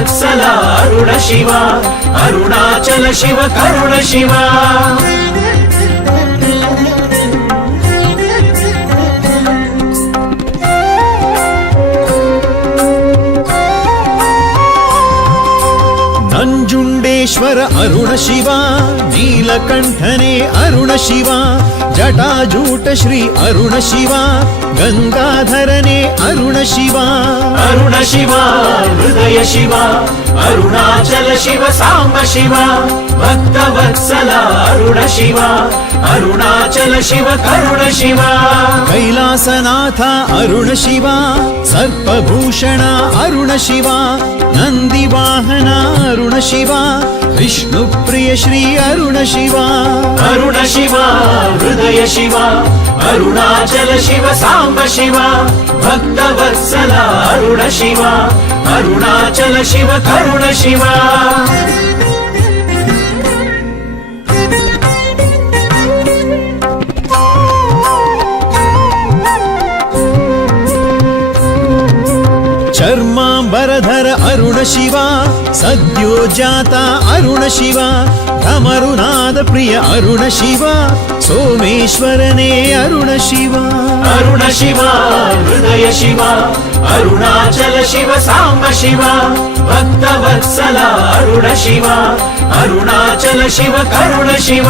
भक्तवत्सल अरुण शिव अरुणाचल शिव करुण शिव ನಂಜುಂಡೇಶ್ವರ ಅರುಣ ಶಿವ ನೀಲಕಂಠನೆ ಅರುಣ ಶಿವ ಜಟಾಜೂಟ ಶ್ರೀ ಅರುಣ ಶಿವ ಗಂಗಾಧರನೆ ಅರುಣ ಶಿವ ಅರುಣ ಶಿವ ಹೃದಯ ಶಿವ ಅರುಣಾಚಲ ಶಿವ ಸಾಂಬ ಶಿವ ಭಕ್ತವತ್ಸಲ ಅರುಣ ಶಿವ ಅರುಣಾಚಲ ಶಿವ ಕರುಣ ಶಿವ ಕೈಲಾಸನಾಥ ಅರುಣ ಶಿವ ಸರ್ಪಭೂಷಣ ಅರುಣ ಶಿವ ನಂದಿ ವಾಹನ ಅರುಣ ಶಿವ ವಿಷ್ಣು ಪ್ರಿಯ ಶ್ರೀ ಅರುಣ ಶಿವ ಅರುಣ ಶಿವ ಹೃದಯ ಶಿವ ಅರುಣಾಚಲ ಶಿವ ಸಾಂಬ ಶಿವ ಭಕ್ತವತ್ಸಲ ಅರುಣ ಶಿವ ಅರುಣಾಚಲ ಶಿವ ಕರುಣ ಶಿವ ಚರ್ಮಾಂಬರಧರ ಅರುಣ ಶಿವ ಸದ್ಯೋಜಾತ ಅರುಣ ಶಿವ ಧಮರುನಾದ ಪ್ರಿಯ ಅರುಣ ಶಿವ ಸೋಮೇಶ್ವರನೇ ಅರುಣ ಶಿವ ಅರುಣ ಶಿವ ಹೃದಯ ಶಿವ ಅರುಣಾಚಲ ಶಿವ ಸಾಂಬ ಶಿವ ಭಕ್ತವತ್ಸಲ ಅರುಣ ಶಿವ ಅರುಣಾಚಲ ಶಿವ ಕರುಣ ಶಿವ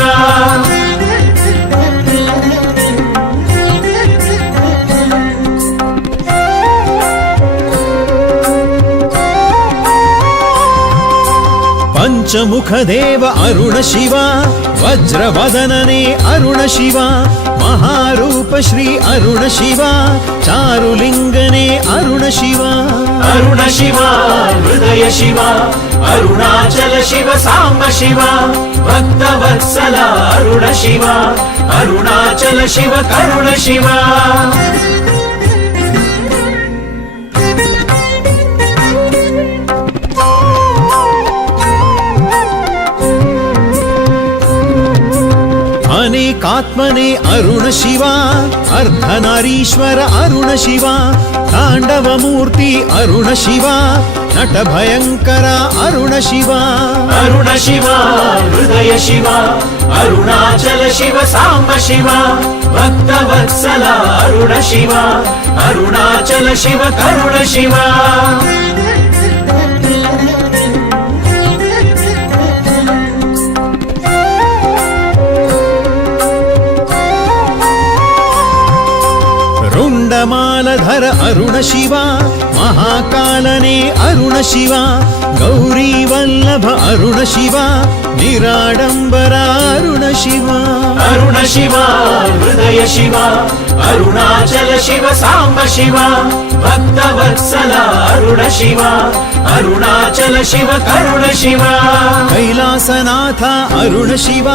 ಪಂಚಮುಖದೇವ ಅರುಣ ಶಿವ ವಜ್ರವದನನೇ ಅರುಣ ಶಿವ ಮಹಾರೂಪ ಶ್ರೀ ಅರುಣ ಶಿವ ಚಾರುಲಿಂಗನೇ ಅರುಣ ಶಿವ ಅರುಣ ಶಿವ ಹೃದಯ ಶಿವ ಅರುಣಾಚಲ ಶಿವ ಸಾಂಬ ಶಿವ ಭಕ್ತವತ್ಸಲ ಅರುಣ ಶಿವ ಅರುಣಾಚಲ ಶಿವ ಕರುಣ ಶಿವ ಅನೇಕಾತ್ಮನೆ ಅರುಣ ಶಿವ ಅರ್ಧನಾರೀಶ್ವರ ಅರುಣ ಶಿವ ತಾಂಡವ ಮೂರ್ತಿ ಅರುಣ ಶಿವ ನಟ ಭಯಂಕರ ಅರುಣ ಶಿವ ಅರುಣ ಶಿವ ಹೃದಯ ಶಿವ ಅರುಣಾಚಲ ಶಿವ ಸಾಂಬ ಶಿವ ಭಕ್ತವತ್ಸಲ ಅರುಣ ಶಿವ ಅರುಣಾಚಲ ಶಿವ ಕರುಣ ಶಿವ ರುಂಡಮಾಲಧರ ಅರುಣ ಶಿವ ಮಹಾಕಾಲನೇ ಅರುಣ ಶಿವ ಗೌರಿ ವಲ್ಲಭ ಅರುಣ ಶಿವ ನಿರಾಡಂಬರ ಅರುಣ ಶಿವ ಅರುಣ ಶಿವ ಹೃದಯ ಶಿವ ಅರುಣಾಚಲ ಶಿವ ಸಾಂಬ ಶಿವ ಭಕ್ತವತ್ಸಲ ಅರುಣ ಶಿವ ಅರುಣಾಚಲ ಶಿವ ಕರುಣ ಶಿವ ಕೈಲಾಸನಾಥ ಅರುಣ ಶಿವ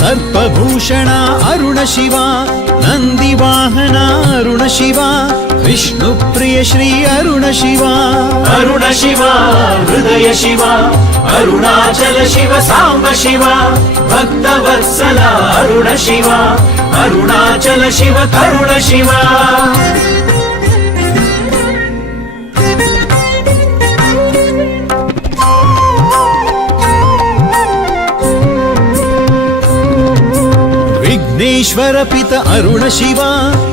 ಸರ್ಪಭೂಷಣ ಅರುಣ ಶಿವ ನಂದಿ ವಾಹನ ಅರುಣ ಶಿವ ವಿಷ್ಣು ಪ್ರಿಯ ಶ್ರೀ ಅರುಣ ಶಿವ ಅರುಣ ಶಿವ ಹೃದಯ ಶಿವ ಅರುಣಾಚಲ ಶಿವ ಸಾಂಬ ಶಿವ ಭಕ್ತವತ್ಸಲ ಅರುಣ ಶಿವ ಅರುಣಾಚಲ ಶಿವ ಕರುಣ ಶಿವ ವಿಘ್ನೇಶ್ವರ ಪಿತ ಅರುಣ ಶಿವ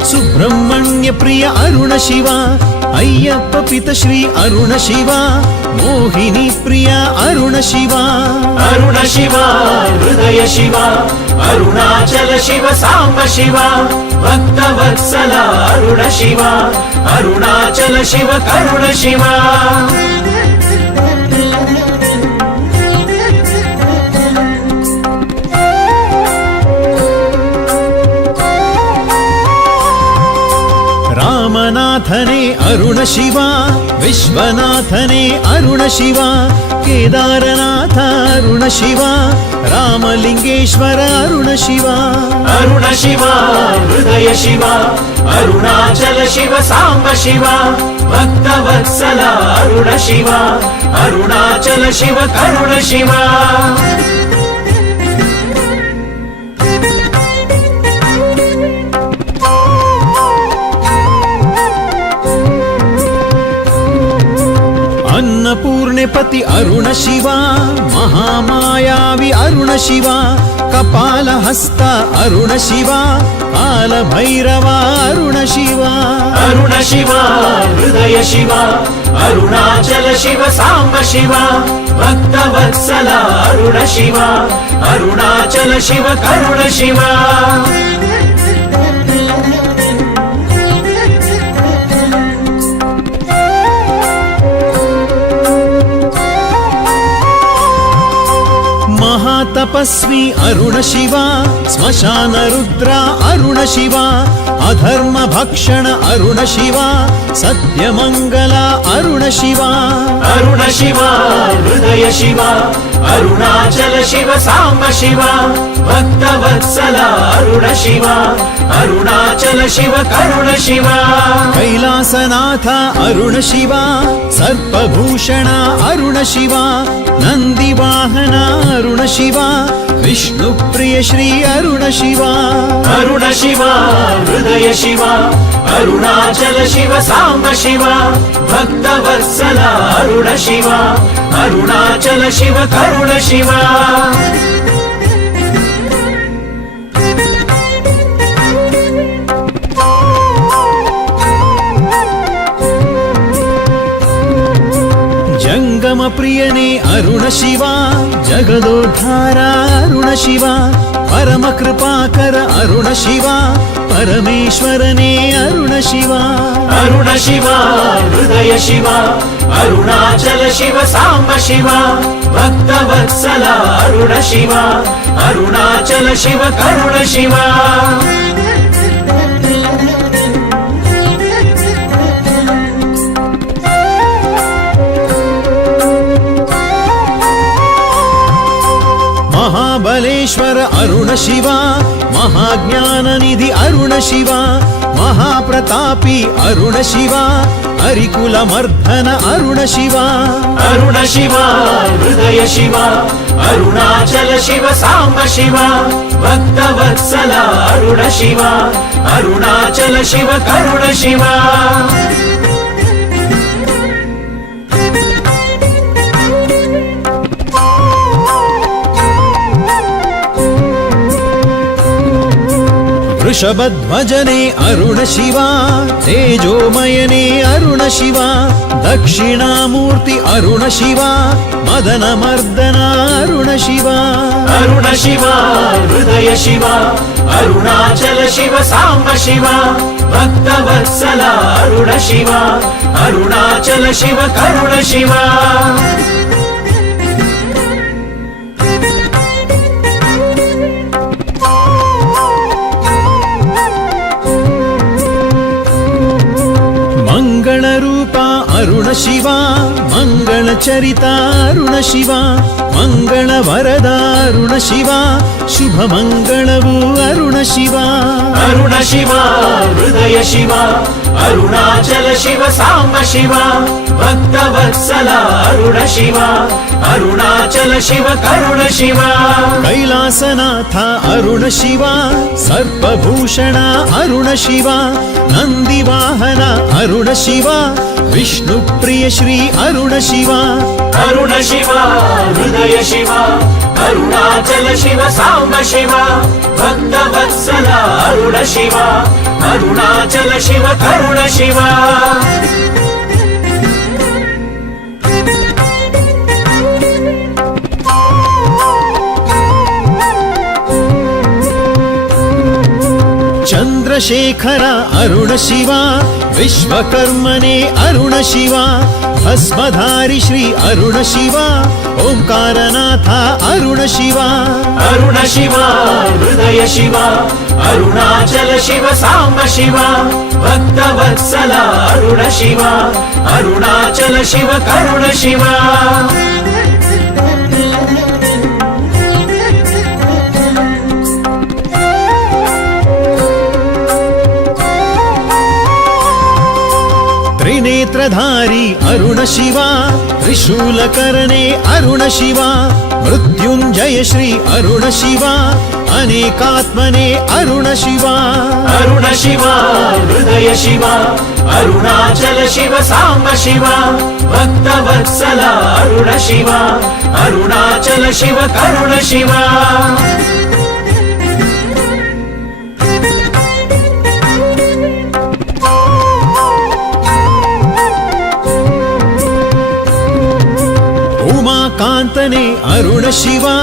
ಸುಬ್ರಹ್ಮಣ್ಯ ಪ್ರಿಯ ಅರುಣ ಶಿವ ಅಯ್ಯಪ್ಪ ಪಿತ ಶ್ರೀ ಅರುಣ ಶಿವ ಮೋಹಿನಿ ಪ್ರಿಯ ಅರುಣ ಶಿವ ಅರುಣ ಶಿವ ಹೃದಯ ಶಿವ ಅರುಣಾಚಲ ಶಿವ ಸಾಂಬ ಶಿವ ಭಕ್ತವತ್ಸಲ ಅರುಣ ಶಿವ ಅರುಣಾಚಲ ಶಿವ ಕರುಣ ಶಿವ ರಾಮನಾಥನೇ ಅರುಣ ಶಿವ ವಿಶ್ವನಾಥನೇ ಅರುಣ ಶಿವ ಕೇದಾರನಾಥ ಅರುಣ ಶಿವ ರಾಮಲಿಂಗೇಶ್ವರ ಅರುಣ ಶಿವ ಅರುಣ ಶಿವ ಹೃದಯ ಶಿವ ಅರುಣಾಚಲ ಶಿವ ಸಾಂಬ ಶಿವ ಭಕ್ತವತ್ಸಲ ಅರುಣ ಶಿವ ಅರುಣಾಚಲ ಶಿವ ಕರುಣ ಶಿವ अन्नपूर्णेपति अरुण शिवा महामायावि अरुण शिवा कपालहस्त अरुण शिवा कालभैरवा अरुण शिवा अरुण शिवा हृदय शिवा अरुणाचल शिव साम्ब शिवा भक्तवत्सला अरुण शिवा अरुणाचल शिव करुण शिवा महातपस्वी अरुण शिवा स्मशान रुद्र अरुण शिवा अधर्म भक्षण अरुण शिवा सत्यमंगला अरुण शिवा अरुण शिवा हृदय शिवा अरुणाचल शिव साम्ब शिवा भक्तवत्सला अरुण शिवा अरुणाचल शिव करुण शिवा कैलासनाथ अरुण शिवा सर्पभूषण अरुण शिवा नंदिवाहन अरुण शिवा विष्णुप्रिय श्री अरुण शिवा अरुण शिवा हृदय शिवा अरुणाचल शिव साम्ब शिवा भक्तवत्सला अरुण शिवा अरुणाचल शिव करुण शिवा जंगम प्रियने अरुण शिवा जगदोद्धारा अरुण शिवा परम कृपाकर अरुण शिवा परमेश्वरने अरुण शिवा अरुण शिवा हृदय शिवा अरुणाचल शिव साम्ब शिवा भक्तवत्सला अरुण शिवा अरुणाचल शिव करुण शिवा महाबलेश्वर अरुण शिवा महाज्ञान निधि अरुण शिवा महाप्रतापी अरुण शिवा हरिकुल मर्दन अरुण शिवा अरुण शिवा हृदय शिवा अरुणाचल शिव साम्ब शिवा भक्तवत्सला अरुण शिवा अरुणाचल शिव करुण शिवा वृषभध्वजने अरुण शिवा तेजोमयने अरुण शिवा दक्षिणामूर्ति अरुण शिवा मदन मर्दन अरुण शिवा अरुण शिवा हृदय शिवा अरुणाचल शिव साम्ब शिवा भक्तवत्सला अरुण शिवा अरुणाचल शिव करुण शिवा मंगलरूपा अरुण शिवा मंगलचरिता अरुण शिवा मंगलवरदा अरुण शिवा शुभमंगलवु अरुण शिवा अरुण शिवा हृदय शिवा अरुणाचल शिव साम्ब शिवा भक्तवत्सला अरुण शिवा अरुणाचल शिव करुण शिवा कैलासनाथ अरुण शिवा सर्पभूषण अरुण शिवा नंदिवाहन अरुण शिवा विष्णुप्रिय श्री अरुण शिवा अरुण शिवा हृदय शिवा अरुणाचल शिव साम्ब शिवा भक्तवत्सला अरुण शिवा अरुणाचल शिव करुण शिवा चंद्रशेखर अरुण शिवा विश्वकर्मणे अरुण शिवा भस्मधारी श्री अरुण शिवा ओंकारनाथ अरुण शिवा अरुण शिवा हृदय शिवा अरुणाचल शिव साम्ब शिवा भक्तवत्सला अरुण शिवा अरुणाचल शिव करुण शिवा त्रिनेत्रधारी अरुण शिवा त्रिशूलकरणे अरुण शिवा मृत्युंजय श्री अरुण शिवा अनेकात्मने अरुण शिवा अरुण शिवा हृदय शिवा अरुणाचल शिव सांब शिवा भक्तवत्सला अरुण शिवा अरुणाचल शिव करुण शिवा उमाकांतने अरुण शिवा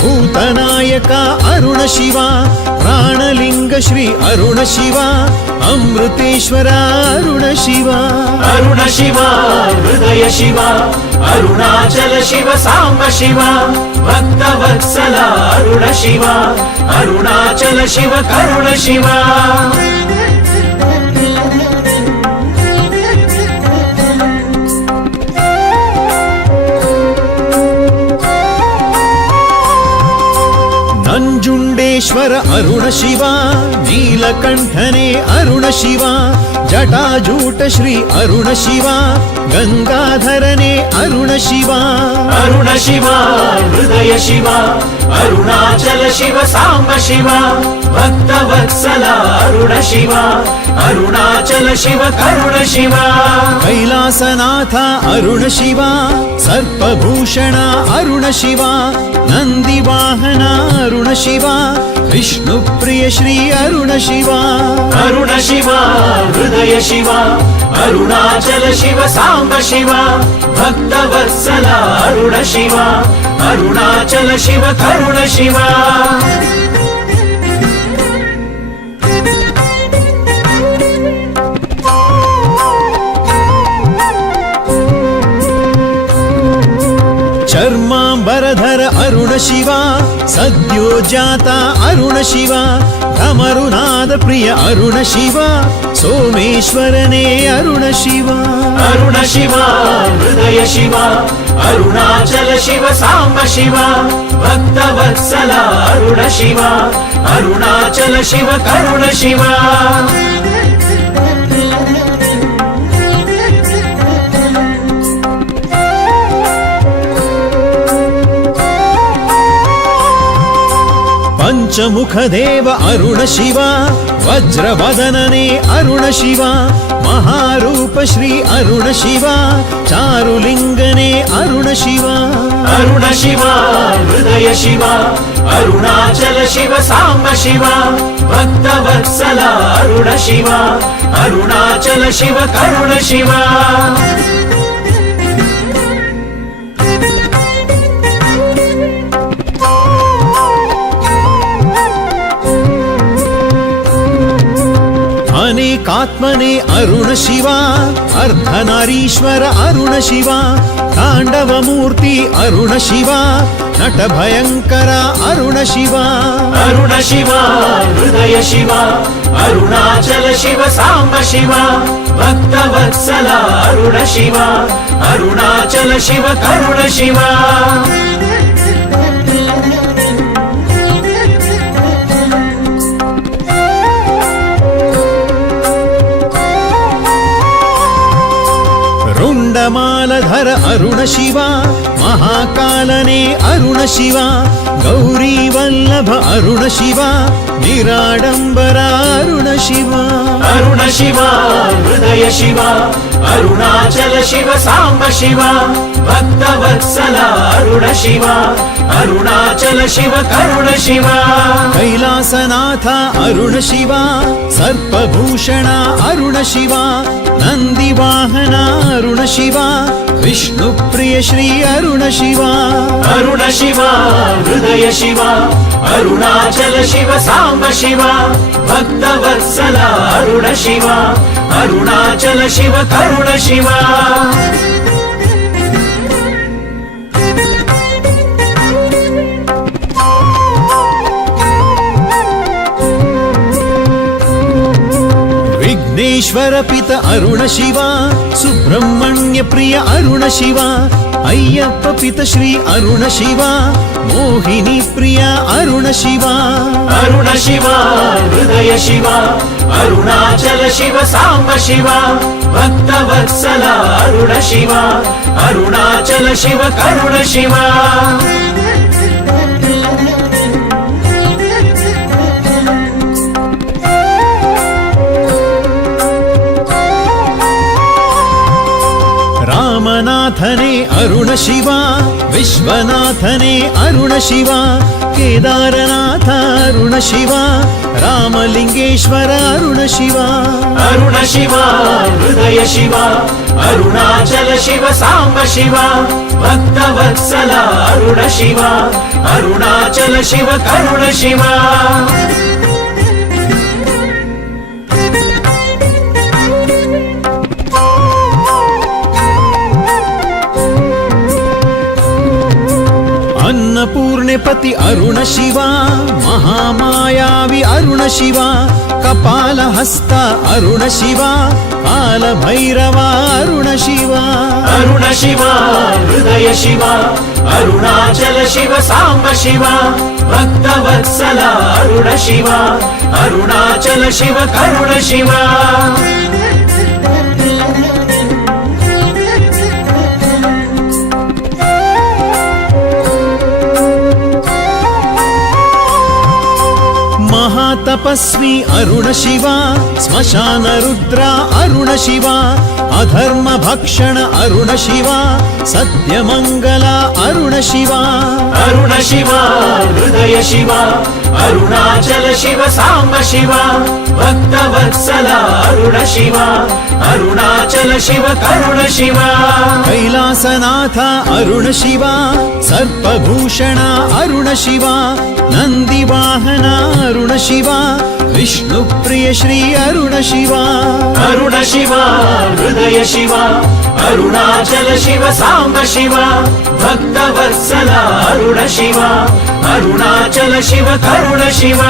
भूतनायका अरुण शिवा प्राणलिंग श्री अरुण शिवा अमृतेश्वरा अरुण शिवा अरुण शिवा हृदय शिवा अरुणाचल शिव सांब शिवा भक्तवत्सला अरुण शिवा अरुणाचल शिव करुण शिवा ನಂಜುಂಡೇಶ್ವರ ಅರುಣ ಶಿವ ನೀಲಕಂಠನೆ ಅರುಣ ಶಿವ ಜಟಾಜೂಟ ಶ್ರೀ ಅರುಣ ಶಿವ ಗಂಗಾಧರನೆ ಅರುಣ ಶಿವ अरुण शिवा हृदय शिवा अरुणाचल शिव सांब शिवा भक्तवत्सला अरुण शिवा अरुणाचल शिव करुण शिवा कैलासनाथ अरुण शिव सर्पभूषण अरुण शिव नंदिवाहन अरुण शिव विष्णुप्रिय श्री अरुण शिव अरुण शिवा हृदय शिवा अरुणाचल शिव सांब शिवा भक्तवत्सला अरुण शिवा अरुणाचल शिव करुण शिवा चर्मांबरधर अरुण शिवा सद्योजाता अरुण शिवा धमरुनाद प्रिय अरुण शिवा सोमेश्वरने अरुण शिवा अरुण शिवा हृदय शिवा अरुणाचल शिव सांब शिवा भक्तवत्सला अरुण शिवा अरुणाचल शिव करुण शिवा पंचमुख देव अरुण शिवा वज्रवदनने अरुण शिवा महारूप श्री अरुण शिवा चारुलिंगने अरुण शिवा अरुण शिवा हृदय शिवा अरुणाचल शिव सांब शिवा भक्तवत्सला अरुण शिवा अरुणाचल शिव करुण शिवा अनेकात्मने अरुण शिवा अर्धनारीश्वर अरुण शिवा तांडवमूर्ति अरुण शिवा नटभयंकर अरुण शिवा अरुण शिवा हृदय शिवा अरुणाचल शिव सांब शिवा भक्तवत्सला अरुण शिवा अरुणाचल शिव करुण शिवा रुंडमालधर अरुण शिवा महाकालने अरुण शिवा गौरी वल्लभ अरुण शिवा निराडंबरा अरुण शिवा अरुण शिवा हृदय शिवा अरुणाचल शिव सांब शिवा भक्तवत्सला अरुण शिवा अरुणाचल शिव करुण शिवा कैलासनाथ अरुण शिवा सर्पभूषण अरुण शिवा नंदिवाहन अरुण शिवा विष्णुप्रिय श्री अरुण शिवा अरुण शिवा हृदय शिवा अरुणाचल शिव सांब शिवा भक्तवत्सला अरुण शिवा अरुणाचल शिव करुण शिवा विघ्नेश्वर पित अरुण शिवा सुब्रह्मण्य प्रिय अरुण शिवा अय्यप्प पित श्री अरुण शिवा मोहिनी प्रिय अरुण शिवा अरुण शिवा हृदय शिवा अरुणाचल शिव सांब शिवा भक्तवत्सला अरुण शिवा अरुणाचल शिव करुण शिवा ಶ್ರೀನಾಥನೇ ಅರುಣ ಶಿವ ವಿಶ್ವನಾಥನೇ ಅರುಣ ಶಿವ ಕೇದಾರನಾಥ ಅರುಣ ಶಿವ ರಾಮಲಿಂಗೇಶ್ವರ ಅರುಣ ಶಿವ ಅರುಣ ಶಿವ ಹೃದಯ ಶಿವ ಅರುಣಾಚಲ ಶಿವ ಸಾಂಬ ಶಿವ ಭಕ್ತವತ್ಸಲ ಅರುಣ ಶಿವ ಅರುಣಾಚಲ ಶಿವ ಕರುಣ ಶಿವ अन्नपूर्णे पति अरुण शिवा महामायावि अरुण शिवा कपालहस्त अरुण शिवा कालभैरवा अरुण शिवा अरुण शिव हृदय शिव अरुणाचल शिव साम्ब शिव भक्तवत्सल अरुण शिव अरुणाचल शिव करुण शिव महातपस्वी अरुण शिवा स्मशान रुद्र अरुण शिवा अधर्म भक्षण अरुण शिवा सत्यमंगला अरुण शिवा अरुण शिव हृदय शिव अरुणाचल शिव साम्ब शिव भक्तवत्सल अरुण शिव अरुणाचल शिव करुण शिव कैलासनाथ अरुण शिवा सर्पभूषण अरुण शिवा नंदिवाहन अरुण शिवा विष्णुप्रिय श्री अरुण शिवा अरुण शिव हृदय शिव अरुणाचल शिव साम्ब शिव भक्तवत्सल अरुण शिव अरुणाचल शिव करुण शिव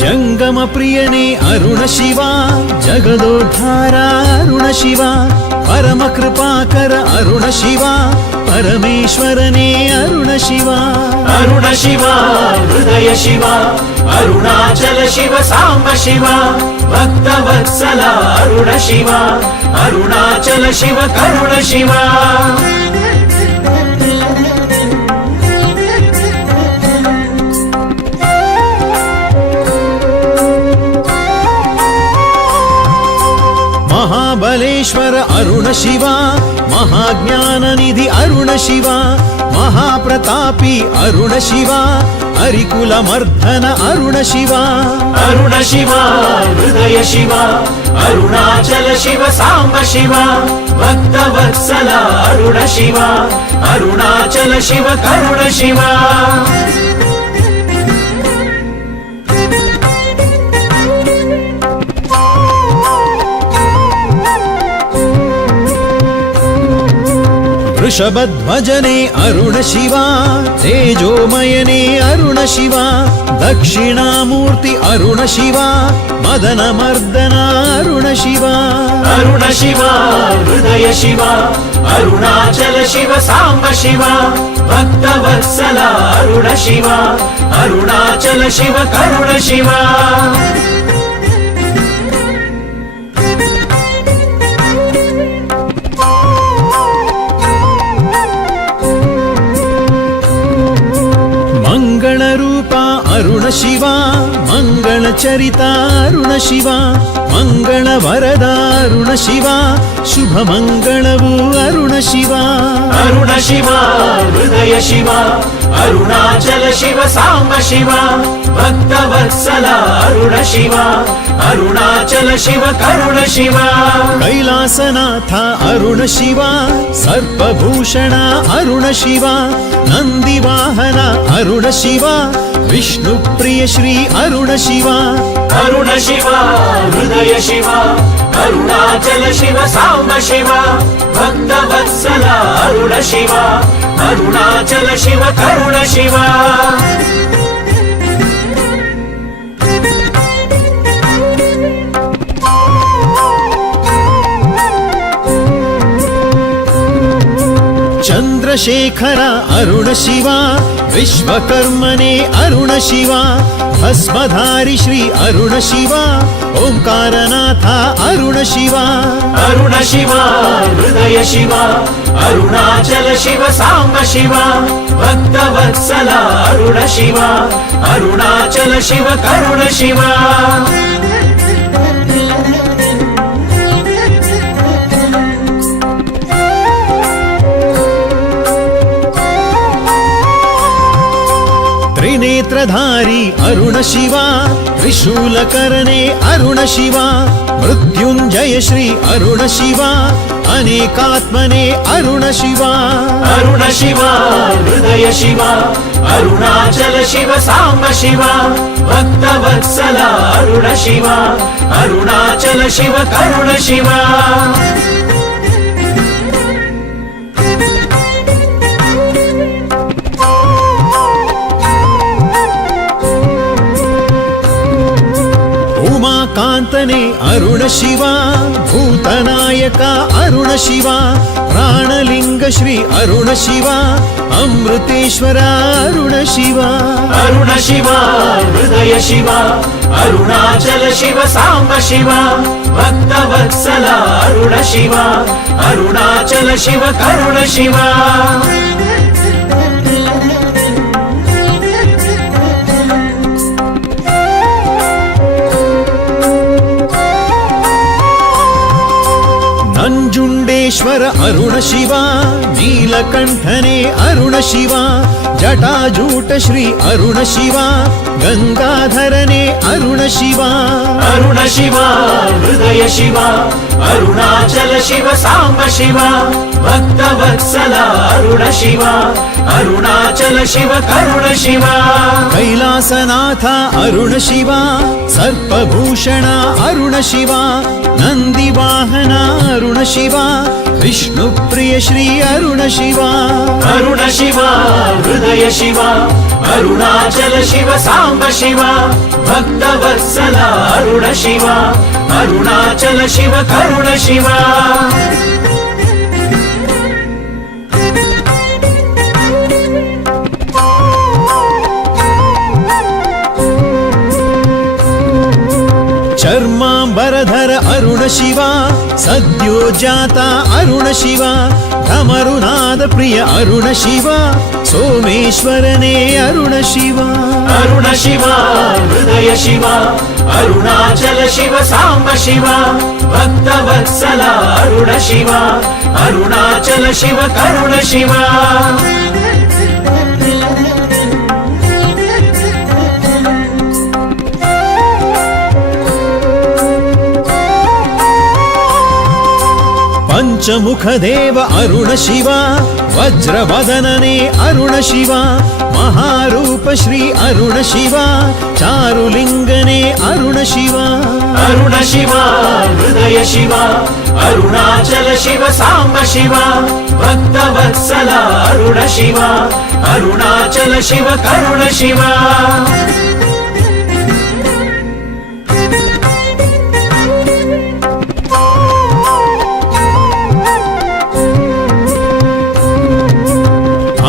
जंगम प्रियने अरुण शिवा जगदोद्धारा अरुण शिवा परम कृपाकर अरुण शिवा परमेश्वरने अरुण शिवा अरुण शिव हृदय शिव अरुणाचल शिव साम्ब शिव भक्तवत्सल अरुण शिव अरुणाचल शिव करुण शिव महाबलेश्वर अरुण शिवा महाज्ञान निधि अरुण शिवा महाप्रतापी अरुण शिवा हरिकुल मर्दन अरुण शिवा अरुण शिव हृदय शिव अरुणाचल शिव साम्ब शिव भक्तवत्सल अरुण शिव अरुणाचल शिव करुण शिव वृषभध्वजने अरुण शिवा तेजोमयने अरुण शिवा दक्षिणामूर्ति अरुण शिवा मदन मर्दन अरुण शिवा अरुण शिव हृदय शिव अरुणाचल शिव साम्ब शिव भक्तवत्सल अरुण शिव अरुणाचल शिव करुण शिव मंगलरूपा अरुण शिवा मंगलचरिता अरुण शिवा मंगलवरदा अरुण शिवा शुभ मंगलवु अरुण शिवा अरुण शिव हृदय शिव अरुणाचल शिव साम्ब शिव भक्तवत्सल अरुण शिव अरुणाचल शिव करुण शिव कैलासनाथ अरुण शिवा सर्पभूषण अरुण शिवा नंदिवाहन अरुण शिवा विष्णुप्रिय श्री अरुण शिवा अरुण शिव हृदय शिव अरुणाचल शिव साम्ब शिव भक्तवत्सल अरुण शिव अरुणाचल शिव करुण शिव चंद्रशेखर अरुण शिवा विश्वकर्मणे अरुण शिवा भस्मधारी श्री अरुण शिवा ओंकारनाथा अरुण शिवा अरुण शिवा हृदय शिवा अरुणाचल शिव सांब शिवा भक्तवत्सला अरुण शिवा अरुणाचल शिव करुण शिवा त्रिनेत्रधारी अरुण शिवा त्रिशूलकरणे अरुण शिवा मृत्युंजय श्री अरुण शिवा अनेकात्मने अरुण शिवा अरुण शिवा हृदय शिवा अरुणाचल शिव सांब शिवा भक्तवत्सला अरुण शिवा अरुणाचल शिव करुण शिवा कांतने अरुण शिवा भूतनायका अरुण शिवा प्राणलिंग श्री अरुण शिवा अमृतेश्वरा अरुण शिवा अरुण शिवा हृदय शिवा अरुणाचल शिव सांब शिवा भक्तवत्सला अरुण शिवा अरुणाचल शिव करुण शिवा ನಂಜುಂಡೇಶ್ವರ ಅರುಣ ಶಿವ ನೀಲಕಂಠನೆ ಅರುಣ ಶಿವ ಜಟಾಜೂಟ ಶ್ರೀ ಅರುಣ ಶಿವ ಗಂಗಾಧರನೆ ಅರುಣ ಶಿವ ಅರುಣ ಶಿವ ಹೃದಯ ಶಿವ ಅರುಣಾಚಲ ಶಿವ ಸಾಂಬ ಶಿವ ಭಕ್ತವತ್ಸಲ ಅರುಣ ಶಿವ ಅರುಣಾಚಲ ಶಿವ ಕರುಣ ಶಿವ ಕೈಲಾಸನಾಥ ಅರುಣ ಶಿವ ಸರ್ಪಭೂಷಣ ಅರುಣ ಶಿವ ನಂದಿವಾಹನ ಅರುಣ ಶಿವ ವಿಷ್ಣು ಪ್ರಿಯ ಶ್ರೀ ಅರುಣ ಶಿವ ಅರುಣ ಶಿವ ಹೃದಯ ಶಿವ ಅರುಣಾಚಲ ಶಿವ ಸಾಂಬ ಶಿವ ಭಕ್ತವತ್ಸಲ ಅರುಣ ಶಿವ ಅರುಣಾಚಲ ಶಿವ ಕರುಣ ಶಿವ ಚರ್ಮಾಂಬರಧರ ಅರುಣ ಶಿವ ಸದ್ಯೋಜಾತ ಅರುಣ ಶಿವ ಧಮರುನಾದ ಪ್ರಿಯ ಅರುಣ ಶಿವ ಸೋಮೇಶ್ವರನೇ ಅರುಣ ಶಿವ ಅರುಣ ಶಿವ ಹೃದಯ ಶಿವ ಅರುಣಾಚಲ ಶಿವ ಸಾಂಬ ಶಿವ ಭಕ್ತವತ್ಸಲ ಅರುಣ ಶಿವ ಅರುಣಾಚಲ ಶಿವ ಕರುಣ ಶಿವ ಪಂಚಮುಖದೇವ ಅರುಣ ಶಿವ ವಜ್ರವದನನೆ ಅರುಣ ಶಿವ ಮಹಾರೂಪ ಶ್ರೀ ಅರುಣ ಶಿವ ಚಾರುಲಿಂಗನೇ ಅರುಣ ಶಿವ ಅರುಣ ಶಿವ ಹೃದಯ ಶಿವ ಅರುಣಾಚಲ ಶಿವ ಸಾಂಬ ಶಿವ ಭಕ್ತವತ್ಸಲ ಅರುಣ ಶಿವ ಅರುಣಾಚಲ ಶಿವ ಕರುಣ ಶಿವ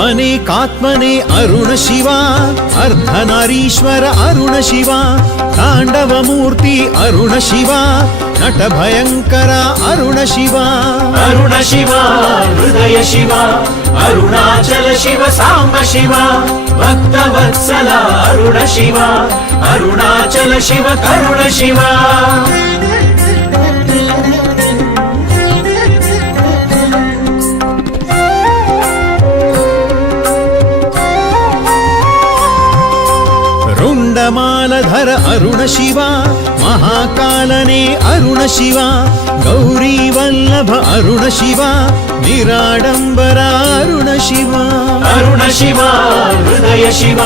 ಅನೇಕಾತ್ಮನೆ ಅರುಣ ಶಿವ ಅರ್ಧನಾರೀಶ್ವರ ಅರುಣ ಶಿವ ತಾಂಡವ ಮೂರ್ತಿ ಅರುಣ ಶಿವ ನಟ ಭಯಂಕರ ಅರುಣ ಶಿವ ಅರುಣ ಶಿವ ಹೃದಯ ಶಿವ ಅರುಣಾಚಲ ಶಿವ ಸಾಂಬ ಶಿವ ಭಕ್ತವತ್ಸಲ ಅರುಣ ಶಿವ ಅರುಣಾಚಲ ಶಿವ ಕರುಣ ಶಿವ ರುಂಡಮಾಲಧರ ಅರುಣ ಶಿವ ಮಹಾಕಾಲನೆ ಅರುಣ ಶಿವ ಗೌರಿ ವಲ್ಲಭ ಅರುಣ ಶಿವ ನಿರಾಡಂಬರ ಅರುಣ ಶಿವ ಅರುಣ ಶಿವ ಹೃದಯ ಶಿವ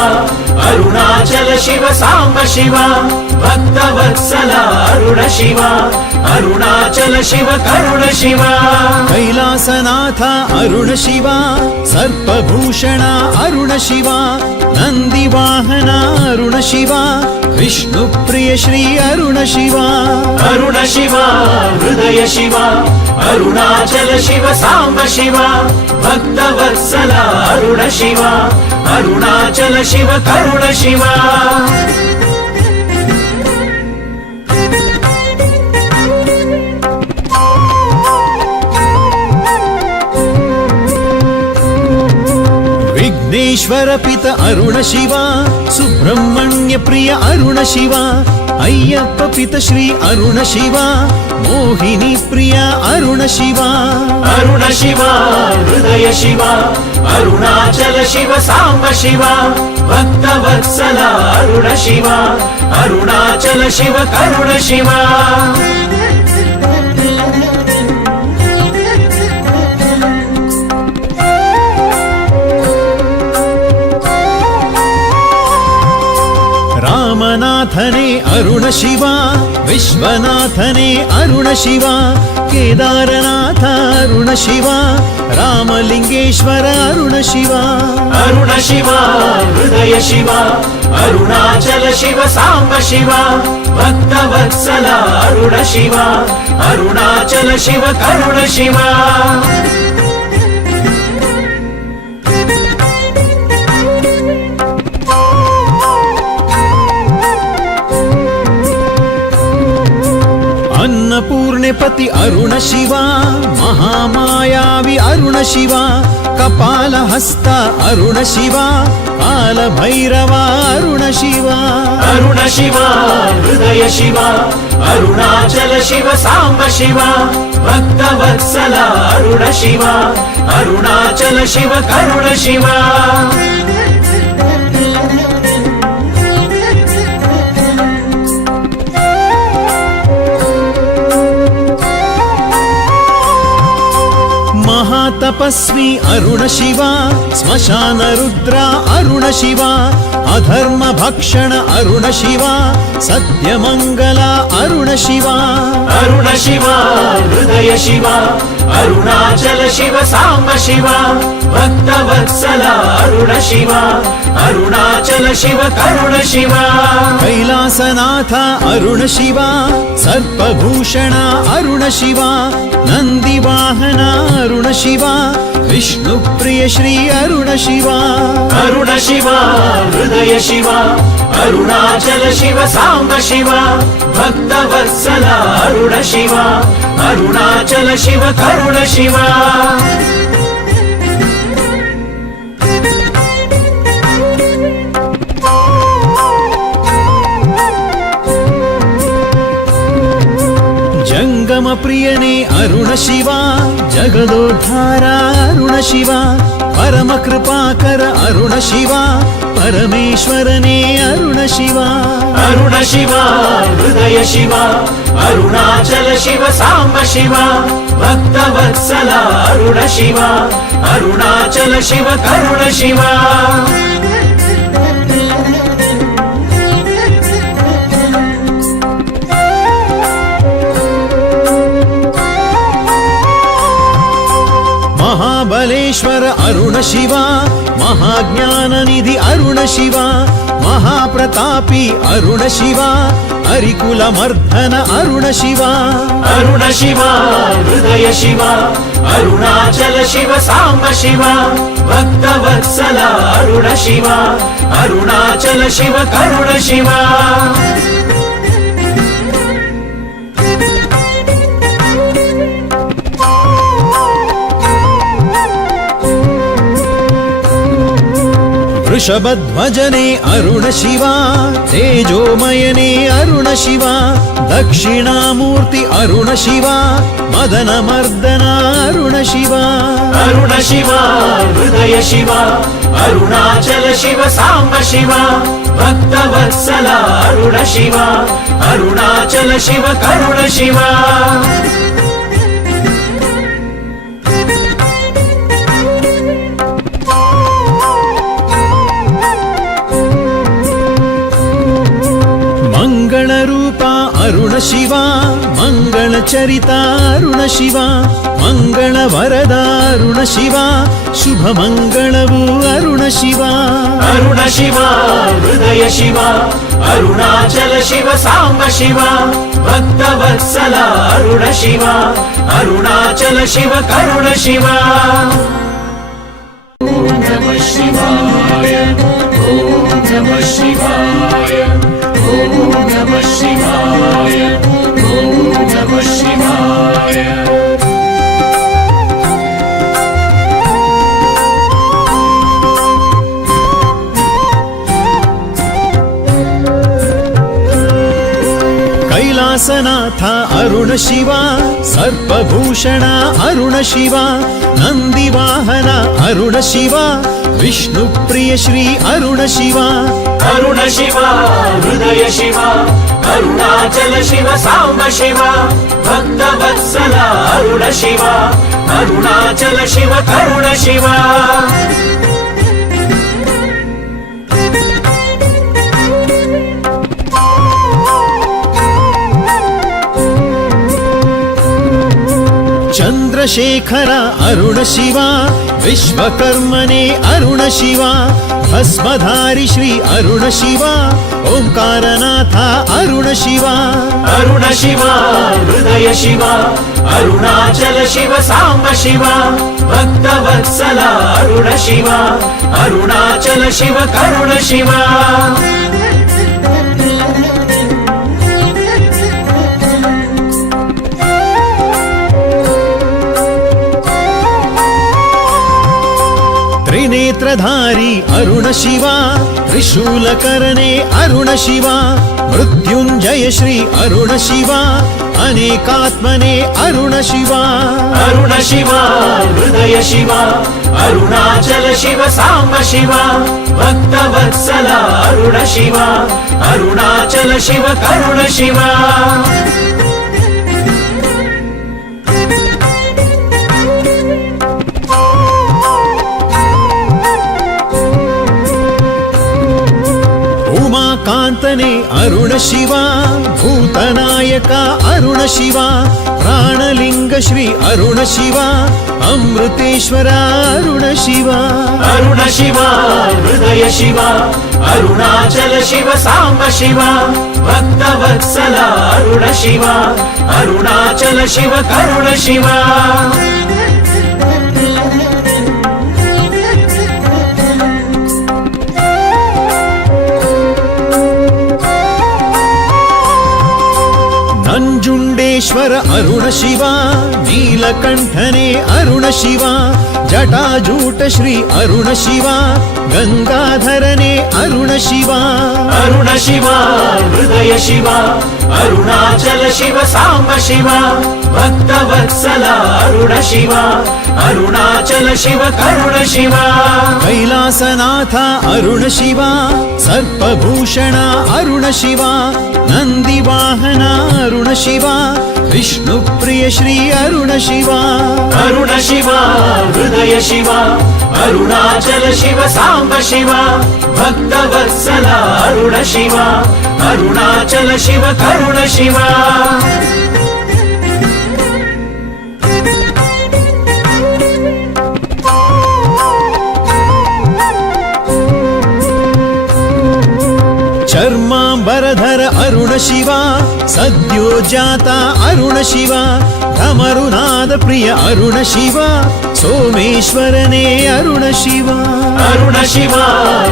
ಅರುಣಾಚಲ ಶಿವ ಸಾಂಬ ಶಿವ ಭಕ್ತವತ್ಸಲ ಅರುಣ ಶಿವ ಅರುಣಾಚಲ ಶಿವ ಕರುಣ ಶಿವ ಕೈಲಾಸನಾಥ ಅರುಣ ಶಿವ ಸರ್ಪಭೂಷಣ ಅರುಣ ಶಿವ ನಂದಿವಾಹನ ಅರುಣ ಶಿವ विष्णुप्रिय श्री अरुण शिवा अरुण शिवा हृदय शिवा अरुणाचल शिव सांब शिवा भक्तवत्सला अरुण शिवा अरुणाचल शिव करुण शिवा विघ्नेश्वर पित अरुण शिवा सुब्रह्मण्य प्रिय अरुण शिवा अय्यप्प पित श्री अरुण शिवा मोहिनी प्रिया अरुण शिवा अरुण शिवा हृदय शिवा अरुणाचल शिव सांब शिवा भक्तवत्सला अरुण शिवा अरुणाचल शिव करुण शिवा रामनाथने अरुण शिवा विश्वनाथने अरुण शिवा केदारनाथ अरुण शिवा रामलिंगेश्वर अरुण शिवा अरुण शिवा हृदय शिवा अरुणाचल शिव सांब शिवा भक्तवत्सला अरुण शिवा अरुणाचल शिव करुण शिवा अन्नपूर्णेपति अरुण शिवा महामायावि अरुण शिवा कपालहस्त अरुण शिवा कालभैरव अरुण शिवा अरुण शिवा हृदय शिवा अरुणाचल शिव सांब शिवा भक्तवत्सला अरुण शिवा अरुणाचल शिव करुण शिवा महातपस्वी अरुण शिवा स्मशान रुद्र अरुण शिवा अधर्म भक्षण अरुण शिवा सत्यमंगला अरुण शिवा अरुण शिवा हृदय शिवा अरुणाचल शिव सांब शिवा भक्तवत्सला अरुण शिवा अरुणाचल शिव करुण शिवा कैलासनाथ अरुण शिवा सर्पभूषण अरुण शिवा नंदिवाहन अरुण शिवा विष्णुप्रिय श्री अरुण शिवा अरुण शिवा हृदय शिवा अरुणाचल शिव सांब शिवा भक्तवत्सला अरुण शिवा अरुणाचल शिव करुण शिवा जंगम प्रियने अरुण शिवा जगदोद्धारा अरुण शिवा परम कृपाकर अरुण शिवा परमेश्वरने अरुण शिवा अरुण शिवा हृदय शिवा अरुणाचल शिव सांब शिवा भक्तवत्सला अरुण शिवा अरुणाचल शिव करुण शिवा महाबलेश्वर अरुण शिवा महाज्ञान निधि अरुण शिवा महाप्रतापी अरुण शिवा हरिकुल मर्दन अरुण शिवा अरुण शिवा हृदय शिवा अरुणाचल शिव सांब शिवा भक्तवत्सला अरुण शिवा अरुणाचल शिव करुण शिवा वृषभध्वजने अरुण शिवा तेजोमयने अरुण शिवा दक्षिणामूर्ति अरुण शिवा मदनमर्दन अरुण शिवा अरुण शिवा हृदय शिवा अरुणाचल शिव सांब शिवा भक्तवत्सला अरुण शिवा अरुणाचल शिव करुण शिवा ಅರುಣ ಶಿವ ಮಂಗಳ ಚರಿತ ಅರುಣ ಶಿವ ಮಂಗಳ ವರದ ಅರುಣ ಶಿವ ಶುಭ ಮಂಗಳವು ಅರುಣ ಶಿವ ಅರುಣ ಶಿವ ಹೃದಯ ಶಿವ ಅರುಣಾಚಲ ಶಿವ ಸಾಂಬ ಶಿವ ಭಕ್ತ ವತ್ಸಲ ಅರುಣ ಶಿವ ಅರುಣಾಚಲ ಶಿವ ಕರುಣ ಶಿವ ಓಂ ನಮಃ ಶಿವಾಯ ಓಂ ನಮಃ ಶಿವಾಯ ಓಂ ನಮಃ ಶಿವಾಯ ಓಂ ನಮಃ ಶಿವಾಯ ಕೈಲಾಸನಾಥ ಅರುಣ ಶಿವ ಸರ್ಪಭೂಷಣ ಅರುಣ ಶಿವ ನಂದಿವಾಹನ ಅರುಣ ಶಿವ ವಿಷ್ಣು ಪ್ರಿಯ ಶ್ರೀ ಅರುಣ ಶಿವ ಅರುಣ ಶಿವ ಹೃದಯ ಶಿವ ಅರುಣಾಚಲ ಶಿವ ಸಾಂಬ ಶಿವ ಭಕ್ತ ವತ್ಸಲ ಅರುಣ ಶಿವ ಅರುಣಾಚಲ ಶಿವ ಕರುಣ ಶಿವ ಚಂದ್ರಶೇಖರ ಅರುಣ ಶಿವ ವಿಶ್ವಕರ್ಮನೇ ಅರುಣ ಶಿವ ಭಸ್ಮಧಾರಿ ಶ್ರೀ ಅರುಣ ಶಿವ ಓಂಕಾರನಾಥ ಅರುಣ ಶಿವ ಅರುಣ ಶಿವ ಹೃದಯ ಶಿವ ಅರುಣಾಚಲ ಶಿವ ಸಾಂಬ ಶಿವ ಭಕ್ತ ವತ್ಸಲ ಅರುಣ ಶಿವ ಅರುಣಾಚಲ ಶಿವ ಕರುಣ ಶಿವ ತ್ರಿನೇತ್ರಧಾರಿ ಅರುಣ ಶಿವ ತ್ರಿಶೂಲಕರನೇ ಅರುಣ ಶಿವ ಮೃತ್ಯುಂಜಯ ಶ್ರೀ ಅರುಣ ಶಿವ ಅನೇಕಾತ್ಮನೇ ಅರುಣ ಶಿವ ಅರುಣ ಶಿವ ಹೃದಯ ಶಿವ ಅರುಣಾಚಲ ಶಿವ ಸಾಂಬ ಶಿವ ಭಕ್ತ ವತ್ಸಲ ಅರುಣ ಶಿವ ಅರುಣಾಚಲ ಶಿವ ಕರುಣ ಶಿವ ಕಾಂತನೇ ಅರುಣ ಶಿವ ಭೂತನಾಯಕ ಅರುಣ ಶಿವ ಪ್ರಾಣಲಿಂಗ ಶ್ರೀ ಅರುಣ ಶಿವ ಅಮೃತೇಶ್ವರ ಅರುಣ ಶಿವ ಅರುಣ ಶಿವ ಹೃದಯ ಶಿವ ಅರುಣಾಚಲ ಶಿವ ಸಾಂಬ ಶಿವ ಭಕ್ತ ವತ್ಸಲ ಅರುಣ ಶಿವ ಅರುಣಾಚಲ ಶಿವ ಕರುಣ ಶಿವ ನಂಜುಂಡೇಶ್ವರ ಅರುಣ ಶಿವ ನೀಲಕಂಠನೇ ಅರುಣ ಶಿವ ಜಟಾಜೂಟ ಶ್ರೀ ಅರುಣ ಶಿವ ಗಂಗಾಧರನೇ ಅರುಣ ಶಿವ ಅರುಣ ಶಿವ ಹೃದಯ ಶಿವ ಅರುಣಾಚಲ ಶಿವ ಸಾಂಬ ಶಿವ ಭಕ್ತ ವತ್ಸಲ ಅರುಣ ಶಿವ ಅರುಣಾಚಲ ಶಿವ ಕರುಣ ಶಿವ ಕೈಲಾಸನಾಥ ಅರುಣ ಶಿವ ಸರ್ಪಭೂಷಣ ಅರುಣ ಶಿವ ನಂದಿವಾಹನ ಅರುಣ ಶಿವ ವಿಷ್ಣು ಪ್ರಿಯ ಶ್ರೀ ಅರುಣ ಶಿವ ಅರುಣ ಶಿವ ಹೃದಯ ಶಿವ ಅರುಣಾಚಲ ಶಿವ ಸಾಂಬ ಶಿವ ಭಕ್ತ ವತ್ಸಲ ಅರುಣ ಶಿವ ಅರುಣಾಚಲ ಶಿವ ಕರುಣ ಶಿವ ಚರ್ಮಾಂಬರಧರ ಅರುಣ ಶಿವ ಸದ್ಯೋಜಾತ ಅರುಣ ಶಿವ ಧಮರುನಾದ ಪ್ರಿಯ ಅರುಣ ಶಿವ ಸೋಮೇಶ್ವರನೇ ಅರುಣ ಶಿವ ಅರುಣ ಶಿವ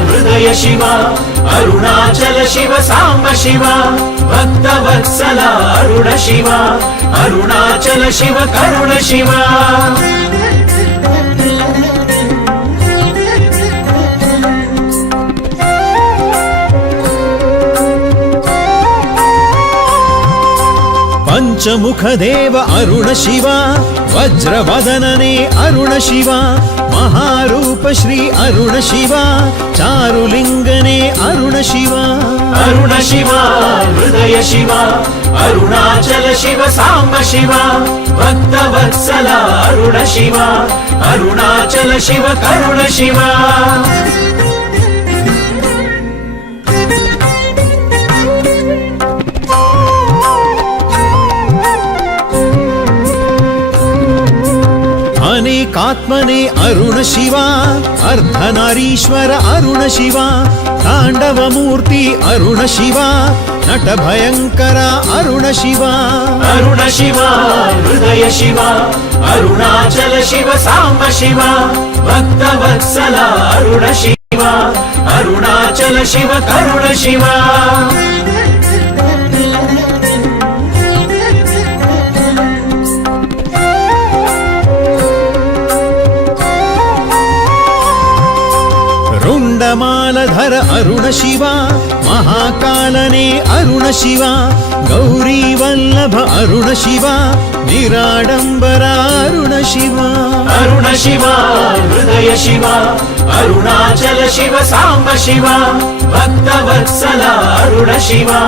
ಹೃದಯ ಶಿವ ಅರುಣಾಚಲ ಶಿವ ಸಾಂಬ ಶಿವ ಭಕ್ತ ವತ್ಸಲ ಅರುಣ ಶಿವ ಅರುಣಾಚಲ ಶಿವ ಕರುಣ ಶಿವ ಪಂಚಮುಖ ದೇವ ಅರುಣ ಶಿವ ವಜ್ರವದನನೇ ಅರುಣ ಶಿವ ಮಹಾರೂಪ ಶ್ರೀ ಅರುಣ ಶಿವ ಚಾರುಲಿಂಗನೇ ಅರುಣ ಶಿವ ಅರುಣ ಶಿವ ಹೃದಯ ಶಿವ ಅರುಣಾಚಲ ಶಿವ ಸಾಂಬ ಶಿವ ಭಕ್ತ ವತ್ಸಲ ಅರುಣ ಶಿವ ಅರುಣಾಚಲ ಶಿವ ಕರುಣ ಶಿವ त्र्यम्बकात्मने अरुण शिवा अर्धनारीश्वर अरुण शिवा ताण्डवमूर्ति अरुण शिवा नटभयङ्कर अरुण शिवा अरुण शिवा हृदय शिवा अरुणाचल शिव साम्ब शिवा भक्तवत्सला अरुण शिवा अरुणाचल शिव करुण शिवा रुण्डमालधर अरुण शिवा महाकालने अरुण शिवा गौरी वल्लभ अरुण शिवा निराडम्बर अरुण शिवा अरुण शिवा हृदय शिवा अरुणाचल शिव साम्ब शिवा भक्तवत्सला अरुण शिवा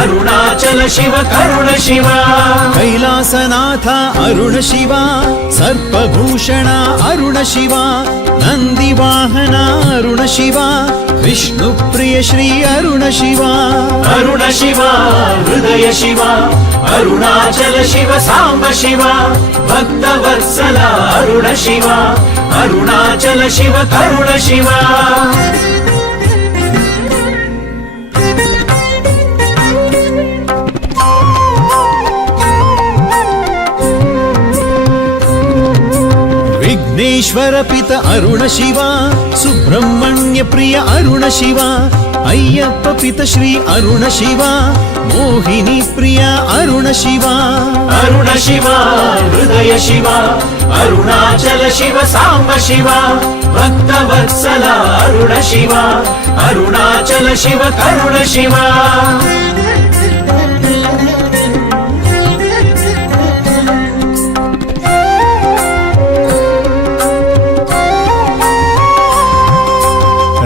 अरुणाचल शिव करुण शिवा कैलासनाथ अरुण शिवा सर्पभूषण अरुण शिवा नन्दिवाहन अरुण शिवा विष्णुप्रिय श्री अरुण शिवा अरुण शिवा हृदय शिवा अरुणाचल शिव साम्ब शिवा भक्तवत्सला अरुण शिवा अरुणाचल शिव करुण शिवा विघ्नेश्वर पित अरुण शिवा सुब्रह्मण्य प्रिय अरुण शिवा अय्यप्प पित श्री अरुण शिवा मोहिनी प्रिय अरुण शिवा अरुण शिवा हृदय शिवा अरुणाचल शिव साम्ब शिवा भक्तवत्सला अरुण शिवा अरुणाचल शिव करुण शिवा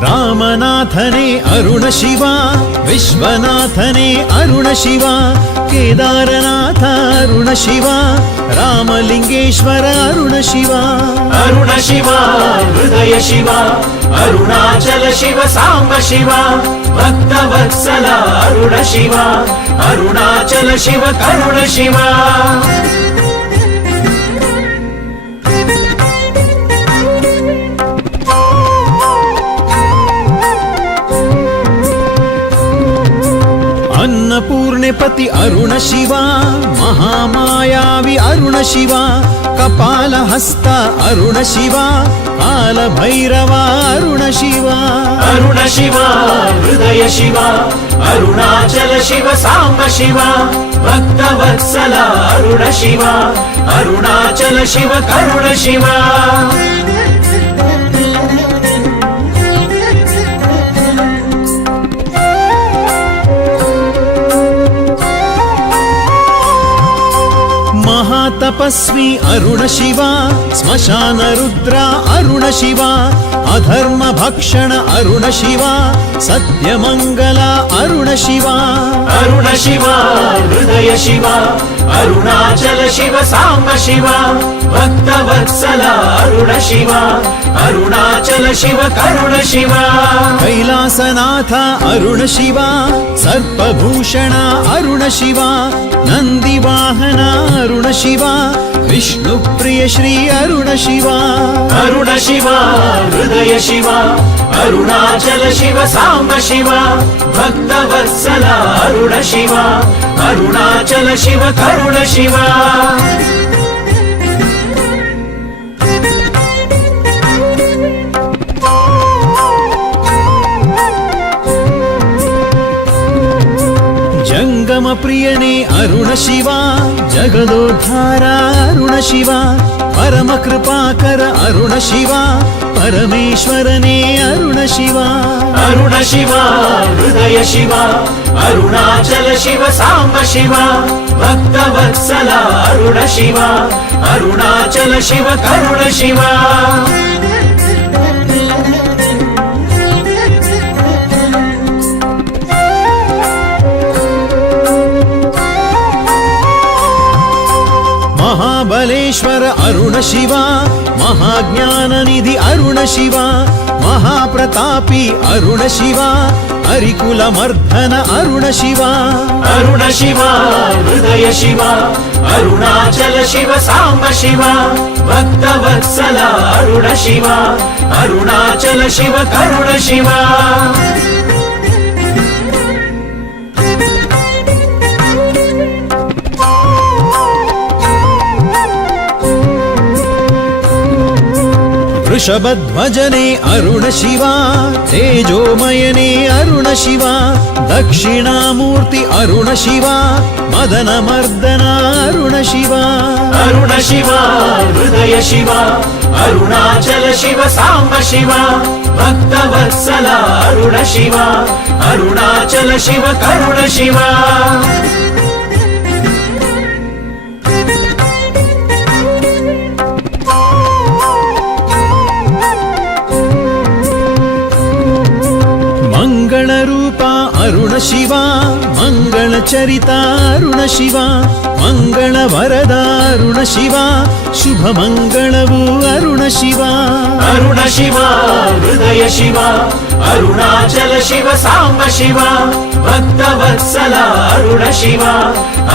रामनाथने अरुण शिवा विश्वनाथने अरुण शिवा केदारनाथ अरुण शिवा रामलिंगेश्वर अरुण शिवा अरुण शिवा हृदय शिवा अरुणाचल शिव साम्ब शिवा भक्तवत्सला अरुण शिवा अरुणाचल शिव करुण शिवा अन्नपूर्णेपति अरुण शिवा महामायावि अरुण शिवा कपालहस्त अरुण शिवा कालभैरव अरुण शिवा अरुण शिवा हृदय शिवा अरुणाचल शिव साम्ब शिवा भक्तवत्सला अरुण शिवा अरुणाचल शिव करुण शिवा महातपस्वी अरुण शिवा स्मशान रुद्र अरुण शिवा अधर्म भक्षण अरुण शिवा सत्यमंगल अरुण शिवा अरुण शिवा हृदय शिवा अरुणाचल शिव साम्ब शिवा भक्तवत्सला अरुण शिवा अरुणाचल शिव करुण शिवा कैलासनाथ अरुण शिवा सर्पभूषण अरुण शिवा नन्दिवाहन अरुण शिवा विष्णुप्रिय श्री अरुण शिवा अरुण शिवा हृदय शिवा अरुणाचल शिव साम्ब शिवा भक्तवत्सला अरुण शिवा अरुणाचल शिव करुण शिवा जंगम प्रियने अरुण शिवा जगदोद्धार अरुण शिवा परम कृपाकर अरुण शिवा परमेश्वरने अरुण शिवा अरुण शिवा हृदय शिवा अरुणाचल शिव साम्ब शिवा भक्तवत्सला अरुण शिवा अरुणाचल शिव करुण शिवा महाबले ಮಹೇಶ್ವರ ಅರುಣ ಶಿವ ಮಹಾಜ್ಞಾನ ನಿಧಿ ಅರುಣ ಶಿವ ಮಹಾಪ್ರತಾಪಿ ಅರುಣ ಶಿವ ಹರಿಕುಲ ಮರ್ಧನ ಅರುಣ ಶಿವ ಅರುಣ ಶಿವ ಹೃದಯ ಶಿವ ಅರುಣಾಚಲ ಶಿವ ಸಾಂಬ ಶಿವ ಭಕ್ತ ವತ್ಸಲ ಅರುಣ ಶಿವ ಅರುಣಾಚಲ ಶಿವ ಕರುಣ ಶಿವ ವೃಷಭಧ್ವಜನೆ ಅರುಣ ಶಿವ ತೇಜೋಮಯನೇ ಅರುಣ ಶಿವ ದಕ್ಷಿಣಾಮೂರ್ತಿ ಅರುಣ ಶಿವ ಮದನ ಮರ್ದನ ಅರುಣ ಶಿವ ಅರುಣ ಶಿವ ಹೃದಯ ಶಿವ ಅರುಣಾಚಲ ಶಿವ ಸಾಂಬ ಶಿವ ಭಕ್ತ ವತ್ಸಲ ಅರುಣ ಶಿವ ಅರುಣಾಚಲ ಶಿವ ಕರುಣ ಶಿವ ಮಂಗಳ ರೂಪ ಅರುಣ ಶಿವ ಮಂಗಳ ಚರಿತ ಅರುಣ ಶಿವ ಮಂಗಳ ವರದ ಅರುಣ ಶಿವ ಶುಭ ಮಂಗಳವು ಅರುಣ ಶಿವ ಅರುಣ ಶಿವ ಹೃದಯ ಶಿವ ಅರುಣಾಚಲ ಶಿವ ಸಾಂಬ ಶಿವ ಭಕ್ತ ವತ್ಸಲ ಅರುಣ ಶಿವ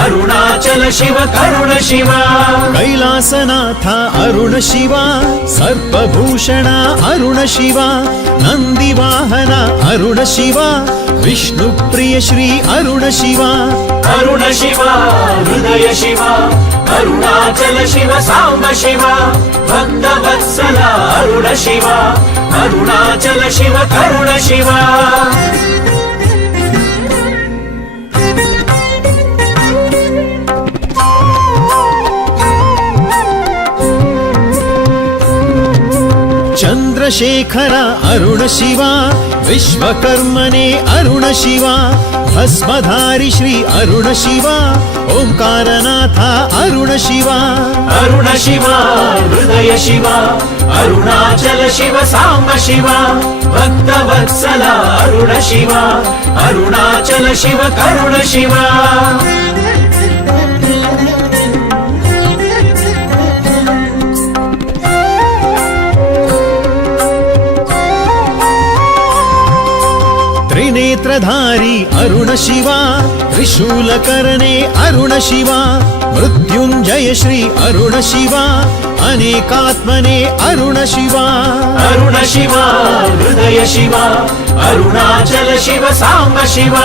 ಅರುಣಾಚಲ ಶಿವ ಕರುಣ ಶಿವ ಕೈಲಾಸನಾಥ ಅರುಣ ಶಿವ ಸರ್ಪಭೂಷಣ ಅರುಣ ಶಿವ ನಂದಿವಾಹನ ಅರುಣ ಶಿವ ವಿಷ್ಣು ಪ್ರಿಯ ಶ್ರೀ ಅರುಣ ಶಿವ ಅರುಣ ಶಿವ ಹೃದಯ ಶಿವ ಅರುಣಾಚಲ ಶಿವ ಸಾಂಬ ಶಿವ ಭಕ್ತ ವತ್ಸಲ ಅರುಣ ಶಿವ ಅರುಣಾಚಲ ಶಿವ ಕರುಣ ಶಿವ ಚಂದ್ರಶೇಖರ ಅರುಣ ಶಿವ ವಿಶ್ವಕರ್ಮನೇ ಅರುಣ ಶಿವ ಭಸ್ಮಧಾರಿ ಶ್ರೀ ಅರುಣ ಶಿವ ಓಂಕಾರನಾಥ ಅರುಣ ಶಿವ ಅರುಣ ಶಿವ ಹೃದಯ ಶಿವ ಅರುಣಾಚಲ ಶಿವ ಸಾಂಬ ಶಿವ ಭಕ್ತ ವತ್ಸಲ ಅರುಣ ಶಿವ ಅರುಣಾಚಲ ಶಿವ ಕರುಣ ಶಿವ ತ್ರಿನೇತ್ರಧಾರಿ ಅರುಣ ಶಿವ ತ್ರಿಶೂಲಕರನೆ ಅರುಣ ಶಿವ ಮೃತ್ಯುಂಜಯ ಶ್ರೀ ಅರುಣ ಶಿವ ಅನೇಕಾತ್ಮನೆ ಅರುಣ ಶಿವ ಅರುಣ ಶಿವ ಹೃದಯ ಶಿವ ಅರುಣಾಚಲ ಶಿವ ಸಾಂಬ ಶಿವ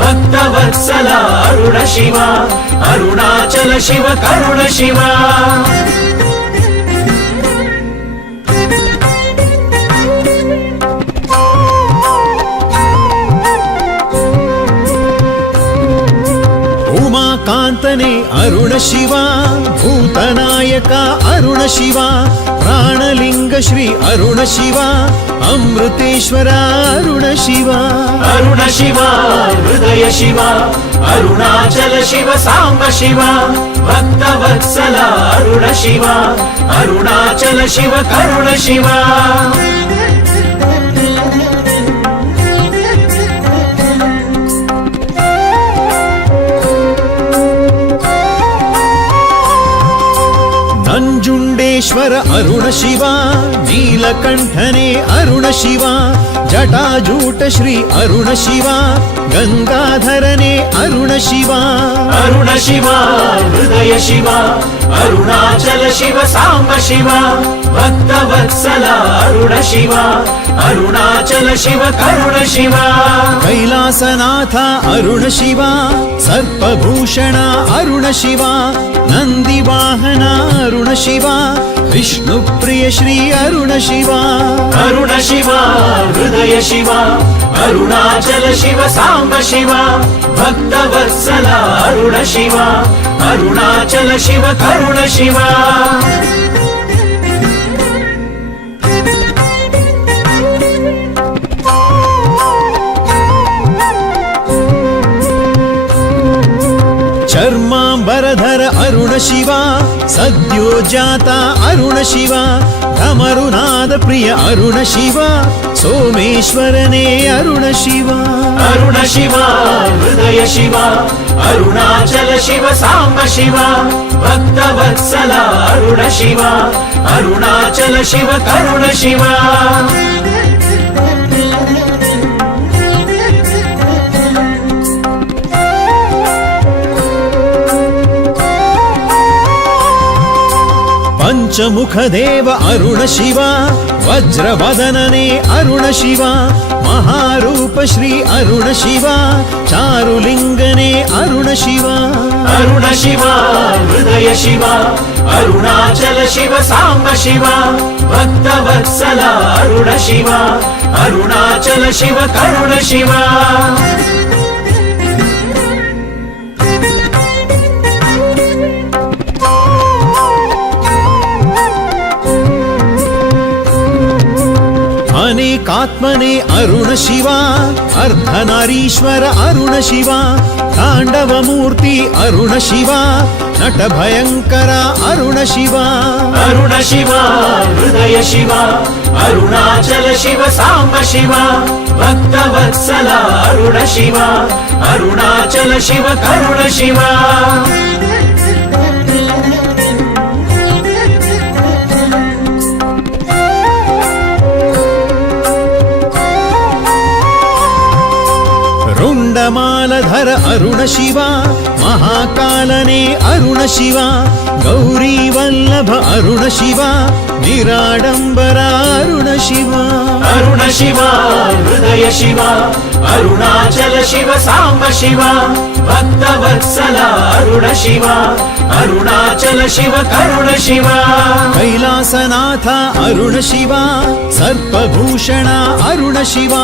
ಭಕ್ತ ವತ್ಸಲ ಅರುಣ ಶಿವ ಅರುಣಾಚಲ ಶಿವ ಕರುಣ ಶಿವ ಕಾಂತನೆ ಅರುಣ ಶಿವ ಭೂತನಾಯಕ ಅರುಣ ಶಿವ ಪ್ರಾಣಲಿಂಗ ಶ್ರೀ ಅರುಣ ಶಿವ ಅಮೃತೇಶ್ವರ ಅರುಣ ಶಿವ ಅರುಣ ಶಿವ ಹೃದಯ ಶಿವ ಅರುಣಾಚಲ ಶಿವ ಸಾಂಬ ಶಿವ ಭಕ್ತ ವತ್ಸಲ ಅರುಣ ಶಿವ ಅರುಣಾಚಲ ಶಿವ ಕರುಣ ಶಿವ ನಂಜುಂಡೇಶ್ವರ ಅರುಣ ಶಿವ ನೀಲಕಂಠನೆ ಅರುಣ ಶಿವ ಜಟಾಜೂಟ ಶ್ರೀ ಅರುಣ ಶಿವ ಗಂಗಾಧರನೆ ಅರುಣ ಶಿವ ಅರುಣ ಶಿವ ಹೃದಯ ಶಿವ ಅರುಣಾಚಲ ಶಿವ ಸಾಂಬ ಶಿವ ಭಕ್ತ ವತ್ಸಲ ಅರುಣ ಶಿವ ಅರುಣಾಚಲ ಶಿವ ಕರುಣ ಶಿವ ಕೈಲಾಸನಾಥ ಅರುಣ ಶಿವ ಸರ್ಪಭೂಷಣ ಅರುಣ ಶಿವ ನಂದಿವಾಹನ ಅರುಣ ಶಿವ ವಿಷ್ಣು ಪ್ರಿಯ ಶ್ರೀ ಅರುಣ ಶಿವ ಅರುಣ ಶಿವ ಹೃದಯ ಶಿವ ಅರುಣಾಚಲ ಶಿವ ಸಾಂಬ ಶಿವ ಭಕ್ತ ವತ್ಸಲ ಅರುಣ ಶಿವ ಅರುಣಾಚಲ ಶಿವ ಕರುಣ ಶಿವ ಚರ್ಮಾಂಬರಧರ ಅರುಣ ಶಿವ ಸದ್ಯೋಜಾತ ಅರುಣ ಶಿವ ಧಮರುನಾದ ಪ್ರಿಯ ಅರುಣ ಶಿವ ಸೋಮೇಶ್ವರನೇ ಅರುಣ ಶಿವ ಅರುಣ ಶಿವ ಹೃದಯ हृदय शिवा अरुणाचल शिव सांब शिवा भक्तवत्सला अरुण शिवा अरुणाचल शिव करुण शिवा पंचमुख देव अरुण शिवा वज्रवदनने अरुण शिवा महारूप श्री अरुण शिवा चारुलिंगने अरुण शिवा अरुण शिवा हृदय शिवा अरुणाचल शिव सांब शिवा भक्तवत्सला अरुण शिवा अरुणाचल शिव करुण शिवा अनेकात्मने अरुण शिवा अर्धनारीश्वर अरुण शिवा तांडवमूर्ति अरुण शिवा नटभयंकर अरुण शिवा अरुण शिवा हृदय शिवा अरुणाचल शिव सांब शिवा भक्तवत्सला अरुण शिवा अरुणाचल शिव करुण शिवा रुंडमालधर अरुण शिवा महाकालने अरुण शिवा गौरी वल्लभ अरुण शिवा निराडंबरा अरुण शिवा अरुण शिवा हृदय शिवा अरुणाचल शिव सांब शिवा भक्तवत्सला अरुण शिवा अरुणाचल शिव करुण शिवा कैलासनाथ अरुण शिवा सर्पभूषणा अरुण शिवा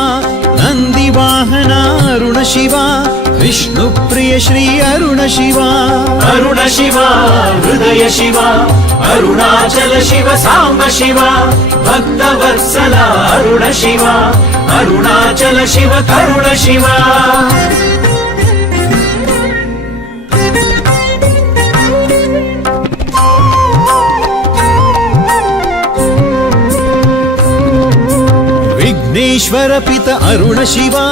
नंदीवाहना अरुण शिवा विष्णुप्रिय श्री अरुण शिवा अरुण शिवा हृदय शिवा अरुणाचल शिव सांब शिवा भक्तवत्सला अरुण शिवा अरुणाचल शिव करुण शिवा विघ्नेश्वर पित अरुण शिवा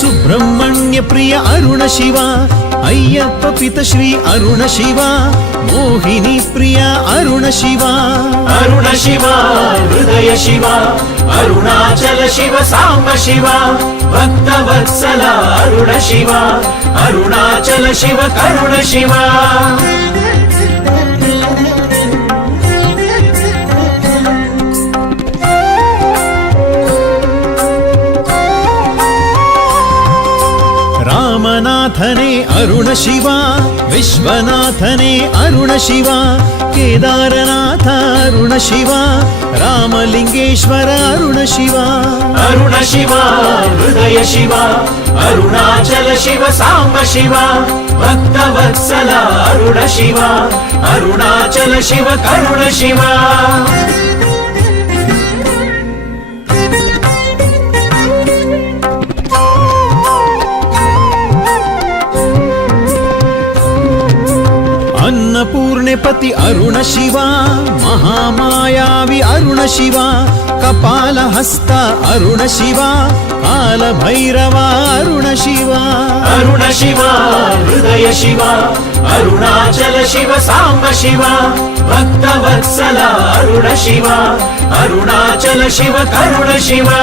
सुब्रह्मण्य प्रिय अरुण शिवा अय्यप्प पित श्री अरुण शिवा मोहिनी प्रिया अरुण शिवा अरुण शिवा हृदय शिवा अरुणाचल शिव सांब शिवा भक्तवत्सला अरुण शिवा अरुणाचल शिव करुण शिवा रामनाथने अरुण शिवा विश्वनाथने अरुण शिवा केदारनाथ अरुण शिवा रामलिंगेश्वर अरुण शिवा अरुण शिवा हृदय शिवा अरुणाचल शिव सांब शिवा भक्तवत्सला अरुण शिवा अरुणाचल शिव करुण शिवा अन्नपूर्णेपति अरुण शिवा महामायावि अरुण शिवा कपालहस्त अरुण शिवा कालभैरवा अरुण शिवा अरुण शिवा हृदय शिवा अरुणाचल शिव सांब शिवा भक्तवत्सला अरुण शिवा अरुणाचल शिव करुण शिवा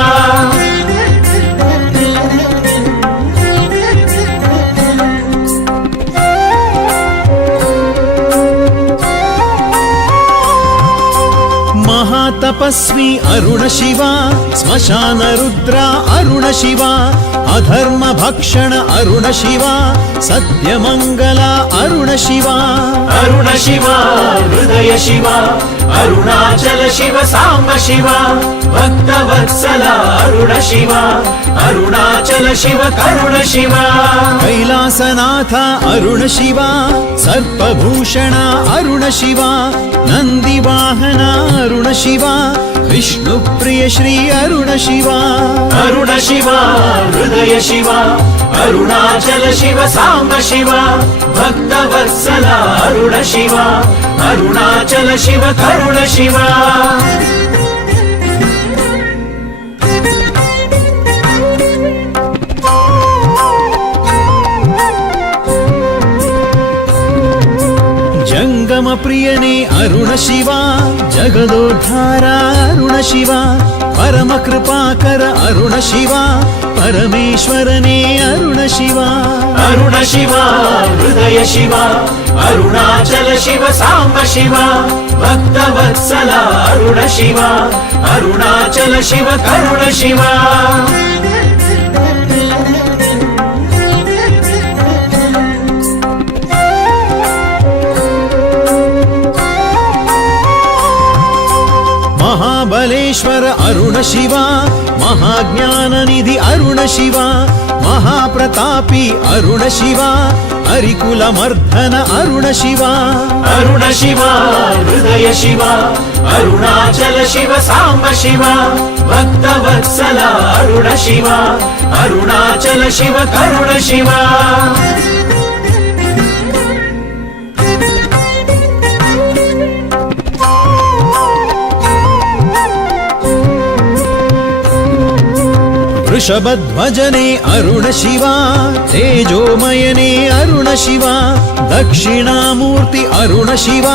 महातपस्वी अरुण शिवा स्मशान रुद्रा अरुण शिवा अधर्म भक्षण अरुण शिवा सत्यमंगला अरुण शिवा अरुण शिवा हृदय शिवा अरुणाचल शिव सांब शिवा भक्तवत्सला अरुण शिवा अरुणाचल शिव करुण शिवा कैलासनाथ अरुण शिवा सर्पभूषणा अरुण शिवा नंदीवाहना अरुण शिवा विष्णुप्रिय श्री अरुण शिवा अरुण शिवा हृदय शिवा अरुणाचल शिव सांब शिवा भक्तवत्सला अरुण शिवा अरुणाचल शिव करुण शिवा ಸಂಗಮ ಪ್ರಿಯನೇ ಅರುಣ ಶಿವ ಜಗದೋದ್ಧಾರ ಅರುಣ ಶಿವ ಪರಮ ಕೃಪಾಕರ ಅರುಣ ಶಿವ ಪರಮೇಶ್ವರನೇ ಅರುಣ ಶಿವ ಅರುಣ ಶಿವ ಹೃದಯ ಶಿವ ಅರುಣಾಚಲ ಶಿವ ಸಾಂಬ ಶಿವ ಭಕ್ತವತ್ಸಲ ಅರುಣ ಶಿವ ಅರುಣಾಚಲ ಶಿವ ಕರುಣ ಶಿವ ಮಹಾಬಲೇಶ್ವರ ಅರುಣ ಶಿವ ಮಹಾಜ್ಞಾನ ನಿಧಿ ಅರುಣ ಶಿವ ಮಹಾಪ್ರತಾಪಿ ಅರುಣ ಶಿವ ಹರಿಕುಲ ಮರ್ಧನ ಅರುಣ ಶಿವ ಅರುಣ ಶಿವ ಹೃದಯ ಶಿವ ಅರುಣಾಚಲ ಶಿವ ಸಾಂಬ ಶಿವ ಭಕ್ತವತ್ಸಲ ಅರುಣ ಶಿವ ಅರುಣಾಚಲ ಶಿವ ಕರುಣ ಶಿವ ವೃಷಭಧ್ವಜನೇ ಅರುಣ ಶಿವ ತೇಜೋಮಯನೇ ಅರುಣ ಶಿವ ದಕ್ಷಿಣಾಮೂರ್ತಿ ಅರುಣ ಶಿವ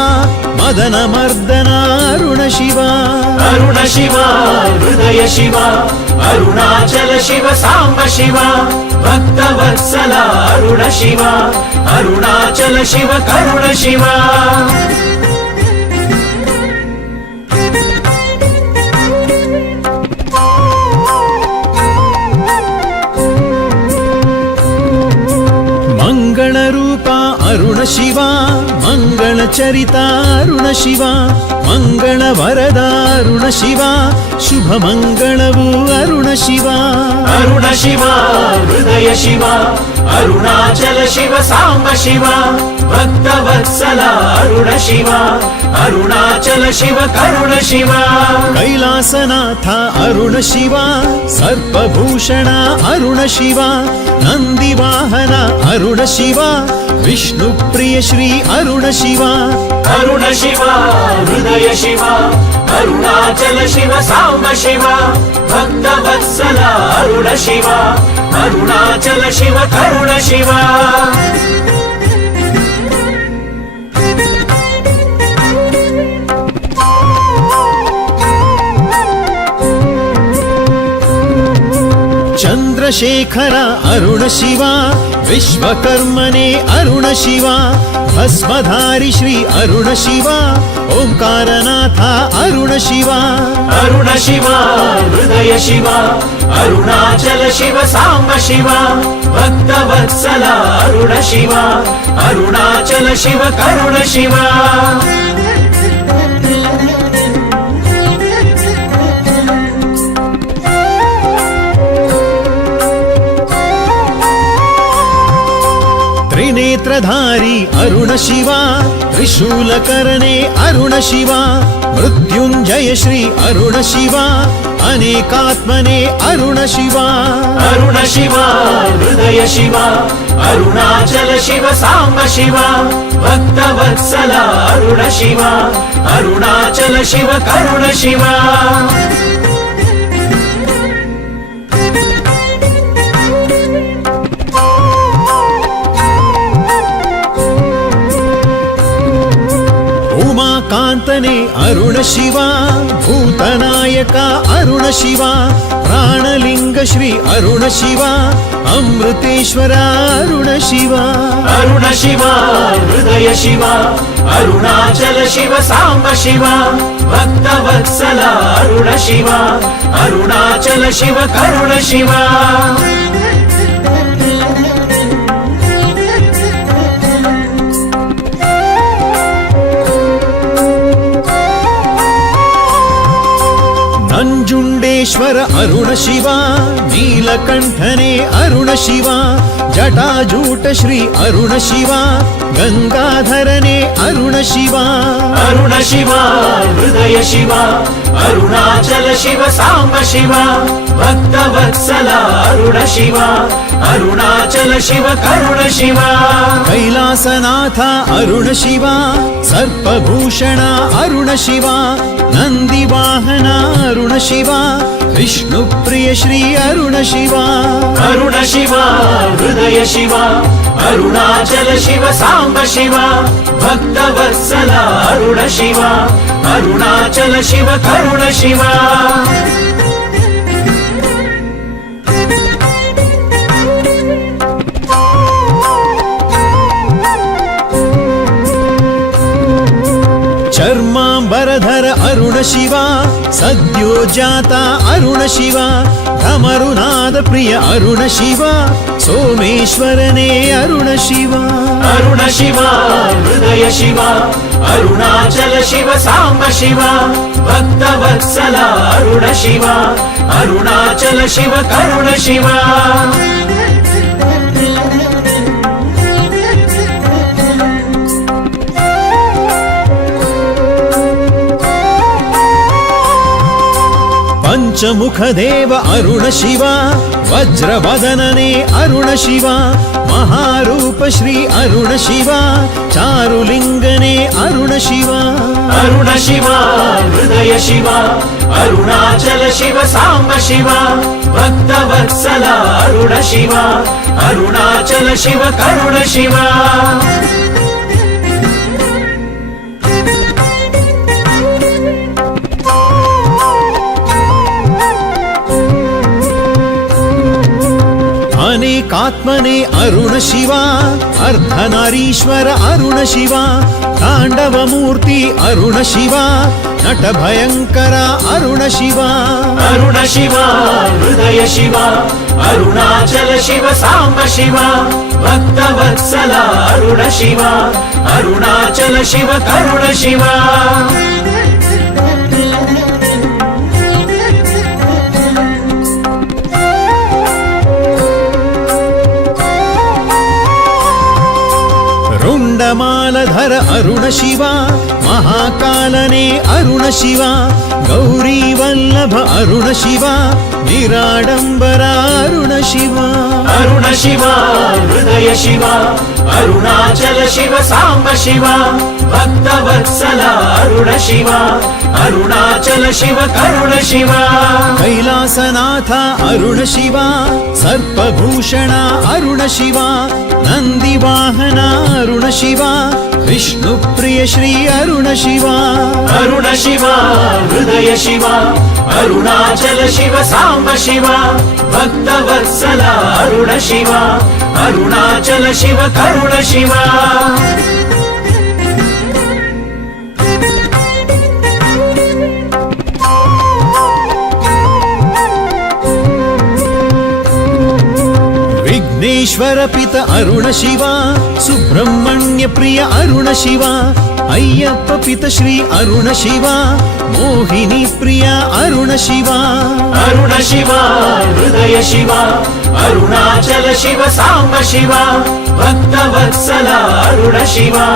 ಮದನ ಮರ್ದನ ಅರುಣ ಶಿವ ಅರುಣ ಶಿವ ಹೃದಯ ಶಿವ ಅರುಣಾಚಲ ಶಿವ ಸಾಂಬ ಶಿವ ಭಕ್ತವತ್ಸಲ ಅರುಣ ಶಿವ ಅರುಣಾಚಲ ಶಿವ ಕರುಣ ಶಿವ ಮಂಗಳ ರೂಪ ಅರುಣ ಶಿವ ಮಂಗಳ ಚರಿತ ಅರುಣ ಶಿವ ಮಂಗಳ ವರದ ಅರುಣ ಶಿವ ಶುಭ ಮಂಗಳವು ಅರುಣ ಶಿವ ಅರುಣ ಶಿವ ಹೃದಯ ಶಿವ ಅರುಣಾಚಲ ಶಿವ ಸಾಂಬ ಶಿವ ಭಕ್ತವತ್ಸಲ ಅರುಣ ಶಿವ ಅರುಣಾಚಲ ಶಿವ ಕರುಣ ಶಿವ ಕೈಲಾಸನಾಥ ಅರುಣ ಶಿವ ಸರ್ಪಭೂಷಣ ಅರುಣ ಶಿವ ನಂದಿವಾಹನ ಅರುಣ ಶಿವ ವಿಷ್ಣು ಪ್ರಿಯ ಶ್ರೀ ಅರುಣ ಶಿವ ಅರುಣ ಶಿವ ಹೃದಯ ಶಿವ ಅರುಣಾಚಲ ಶಿವ ಸಾಂಬ ಶಿವ ಭಕ್ತವತ್ಸಲ ಅರುಣ ಶಿವ ಅರುಣಾಚಲ ಶಿವ ಕರುಣ ಶಿವ ಚಂದ್ರಶೇಖರ ಅರುಣ ಶಿವ ವಿಶ್ವಕರ್ಮನೇ ಅರುಣ ಶಿವ ಭಸ್ಮಧಾರಿ ಶ್ರೀ ಅರುಣ ಶಿವ ಓಂಕಾರನಾಥ ಅರುಣ ಶಿವ ಅರುಣ ಶಿವ ಹೃದಯ ಶಿವ ಅರುಣಾಚಲ ಶಿವ ಸಾಂಬ ಶಿವ ಭಕ್ತವತ್ಸಲ ಅರುಣ ಶಿವ ಅರುಣಾಚಲ ಶಿವ ಕರುಣ ಶಿವ ತ್ರಿನೇತ್ರಧಾರಿ ಅರುಣ ಶಿವ ತ್ರಿಶೂಲಕರನೇ ಅರುಣ ಶಿವ ಮೃತ್ಯುಂಜಯ ಶ್ರೀ ಅರುಣ ಶಿವ ಅನೇಕಾತ್ಮನೇ ಅರುಣ ಶಿವ ಅರುಣ ಶಿವ ಹೃದಯ ಶಿವ ಅರುಣಾಚಲ ಶಿವ ಸಾಂಬ ಶಿವ ಭಕ್ತವತ್ಸಲ ಅರುಣ ಶಿವ ಅರುಣಾಚಲ ಶಿವ ಕರುಣ ಶಿವ ಉಮಾಕಾಂತನೇ ಅರುಣ ಶಿವ ಭೂತನಾಯಕ ಅರುಣ ಶಿವ ಪ್ರಾಣಲಿಂಗ ಶ್ರೀ ಅರುಣ ಶಿವ ಅಮೃತೇಶ್ವರ ಅರುಣ ಶಿವ ಅರುಣ ಶಿವ ಹೃದಯ ಶಿವ ಅರುಣಾಚಲ ಶಿವ ಸಾಂಬ ಶಿವ ಭಕ್ತವತ್ಸಲ ಅರುಣ ಶಿವ ಅರುಣಾಚಲ ಶಿವ ಕರುಣ ಶಿವ ನಂಜುಂಡೇಶ್ವರ ಅರುಣ ಶಿವ ನೀಲಕಂಠನೇ ಅರುಣ ಶಿವ ಜಟಾಜೂಟ ಶ್ರೀ ಅರುಣ ಶಿವ ಗಂಗಾಧರನೇ ಅರುಣ ಶಿವ ಅರುಣ ಶಿವ ಹೃದಯ ಶಿವ ಅರುಣಾಚಲ ಶಿವ ಸಾಂಬ ಶಿವ ಭಕ್ತವತ್ಸಲ ಅರುಣ ಶಿವ ಅರುಣಾಚಲ ಶಿವ ಕರುಣ ಶಿವ ಕೈಲಾಸನಾಥ ಅರುಣ ಶಿವ ಸರ್ಪಭೂಷಣ ಅರುಣ ಶಿವ ನಂದಿವಾಹನ ಅರುಣ ಶಿವ विष्णुप्रिय श्री अरुण शिवा अरुण शिवा हृदय शिवा अरुणाचल शिव सांब शिवा भक्तवत्सला अरुण शिवा अरुणाचल शिव करुण शिवा चर्मांबरधर अरुण शिवा सद्यो जाता अरुण शिवा धमरुनाद प्रिय अरुण शिवा सोमेश्वरने अरुण शिवा अरुण शिवा हृदय शिवा अरुणाचल शिव सांब शिवा भक्तवत्सला अरुण शिवा अरुणाचल शिव करुण शिवा पंचमुख देव अरुण शिवा वज्रवदनने अरुण शिवा महारूप श्री अरुण शिवा चारुलिंगने अरुण शिवा अरुण शिवा हृदय शिवा अरुणाचल शिव सांब शिवा भक्तवत्सला अरुण शिवा अरुणाचल शिव करुण शिवा अनेकात्मने अरुण शिवा अर्धनारीश्वर अरुण शिवा तांडवमूर्ति अरुण शिवा नट भयंकर अरुण शिवा अरुण शिवा हृदय शिवा अरुणाचल शिव सांब शिवा भक्तवत्सला अरुण शिवा अरुणाचल शिव करुण शिवा रुंडमालधर अरुण शिवा महाकालने अरुण शिवा गौरी वल्लभ अरुण शिवा निराडंबरा अरुण शिवा अरुण शिवा हृदय शिवा अरुणाचल शिव सांब शिवा भक्तवत्सला अरुण शिवा अरुणाचल शिव करुण शिवा कैलासनाथ अरुण शिवा सर्पभूषणा अरुण शिवा नंदीवाहना अरुण शिवा विष्णुप्रिय श्री अरुण शिवा अरुण शिवा हृदय शिवा अरुणाचल शिव सांब शिवा भक्तवत्सला अरुण शिवा अरुणाचल शिव करुण शिवा विघ्नेश्वर पित अरुण शिवा सुब्रह्मण्य प्रिय अरुण शिवा अय्यप्प पित श्री अरुण शिवा मोहिनी प्रिया अरुण शिवा अरुण शिवा हृदय शिवा अरुणाचल शिव सांब शिवा भक्तवत्सला अरुण शिवा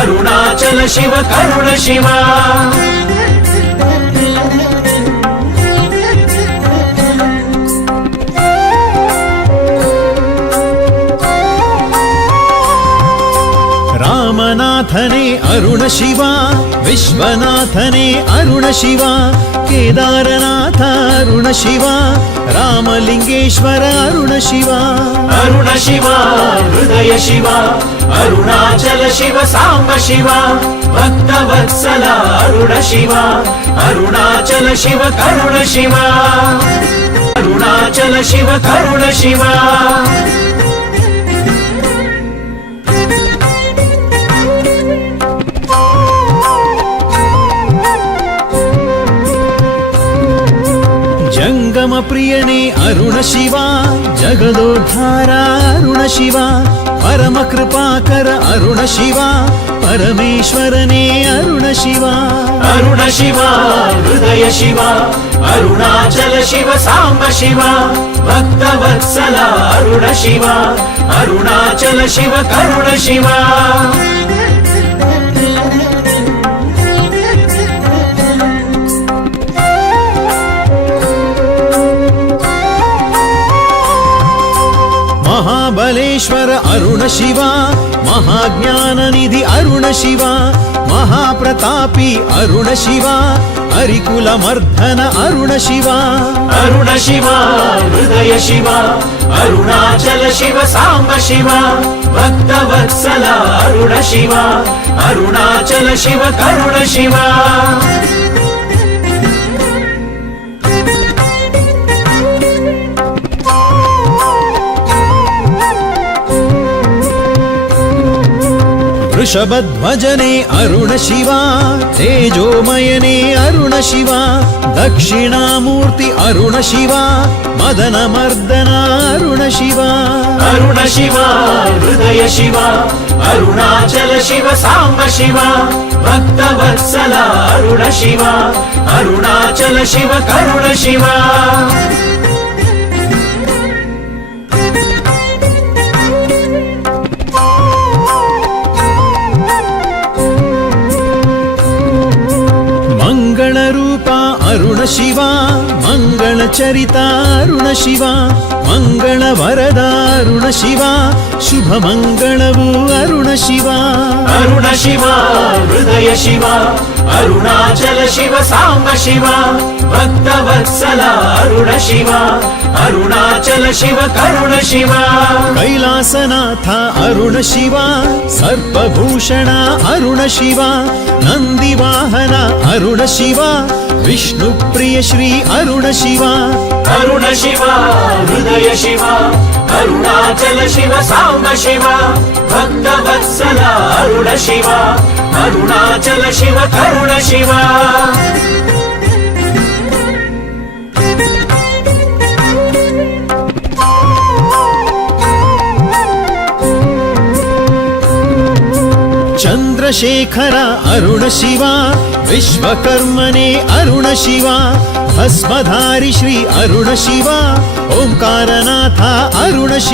अरुणाचल शिव करुण शिवा रामनाथने अरुण शिवा विश्वनाथने अरुण शिवा केदारनाथ अरुण शिवा रामलिंगेश्वर अरुण शिवा अरुण शिवा हृदय शिवा अरुणाचल शिव सांब शिवा भक्तवत्सला अरुण शिवा अरुणाचल शिव करुण शिवा अरुणाचल शिव करुण शिवा जंगम प्रियने अरुण शिवा जगदोद्धारा अरुण शिवा परम कृपाकर अरुण शिवा परमेश्वरने अरुण शिवा अरुण शिवा हृदय शिवा अरुणाचल शिव सांब शिवा भक्तवत्सला अरुण शिवा अरुणाचल शिव करुण शिवा महाबले ಮಹಾಮಹೇಶ್ವರ ಅರುಣ ಶಿವ ಮಹಾಜ್ಞಾನ ನಿಧಿ ಅರುಣ ಶಿವ ಮಹಾಪ್ರತಾಪಿ ಅರುಣ ಶಿವ ಹರಿಕುಲ ಮರ್ಧನ ಅರುಣ ಶಿವ ಅರುಣ ಶಿವ ಹೃದಯ ಶಿವ ಅರುಣಾಚಲ ಶಿವ ಸಾಂಬ ಶಿವ ಭಕ್ತವತ್ಸಲ ಅರುಣ ಶಿವ ಅರುಣಾಚಲ ಶಿವ ಕರುಣ ಶಿವ ವೃಷಭಧ್ವಜನೆ ಅರುಣ ಶಿವ ತೇಜೋಮಯನೇ ಅರುಣ ಶಿವ ದಕ್ಷಿಣಾಮೂರ್ತಿ ಅರುಣ ಶಿವ ಮದನ ಮರ್ದನ ಅರುಣ ಶಿವ ಅರುಣ ಶಿವ ಹೃದಯ ಶಿವ ಅರುಣಾಚಲ ಶಿವ ಸಾಂಬ ಶಿವ ಭಕ್ತವತ್ಸಲ ಅರುಣ ಶಿವ ಅರುಣಾಚಲ ಶಿವ ಕರುಣ ಶಿವ ಮಂಗಳ ರೂಪ ಅರುಣ ಶಿವ ಮಂಗಳ ಚರಿತ ಅರುಣ ಶಿವ ಮಂಗಳ ವರದ ಅರುಣ ಶಿವ ಶುಭ ಮಂಗಳವು ಅರುಣ ಶಿವ ಅರುಣ ಶಿವ ಹೃದಯ ಶಿವ ಅರುಣಾಚಲ ಶಿವ ಸಾಂಬ ಶಿವ ಭಕ್ತವತ್ಸಲ ಅರುಣ ಶಿವ ಅರುಣಾಚಲ ಶಿವ ಕರುಣ ಶಿವ ಕೈಲಾಸನಾಥ ಅರುಣ ಶಿವ ಸರ್ಪಭೂಷಣ ಅರುಣ ಶಿವ ನಂದಿವಾಹನ ಅರುಣ ಶಿವ ವಿಷ್ಣು ಪ್ರಿಯ ಶ್ರೀ ಅರುಣ ಶಿವ ಅರುಣ ಶಿವ ಹೃದಯ ಶಿವ ಅರುಣಾಚಲ ಶಿವ ಸಾಂಬ ಶಿವ ಭಕ್ತವತ್ಸಲ ಅರುಣ ಶಿವ ಅರುಣಾಚಲ ಶಿವ ಕರುಣ ಶಿವ ಚಂದ್ರಶೇಖರ ಅರುಣ ಶಿವ ವಿಶ್ವಕರ್ಮನೇ ಅರುಣ ಶಿವ ಭಸ್ಮಧಾರಿ ಶ್ರೀ ಅರುಣ ಶಿವ ಓಂಕಾರನಾಥ ಅರುಣ ಶಿವ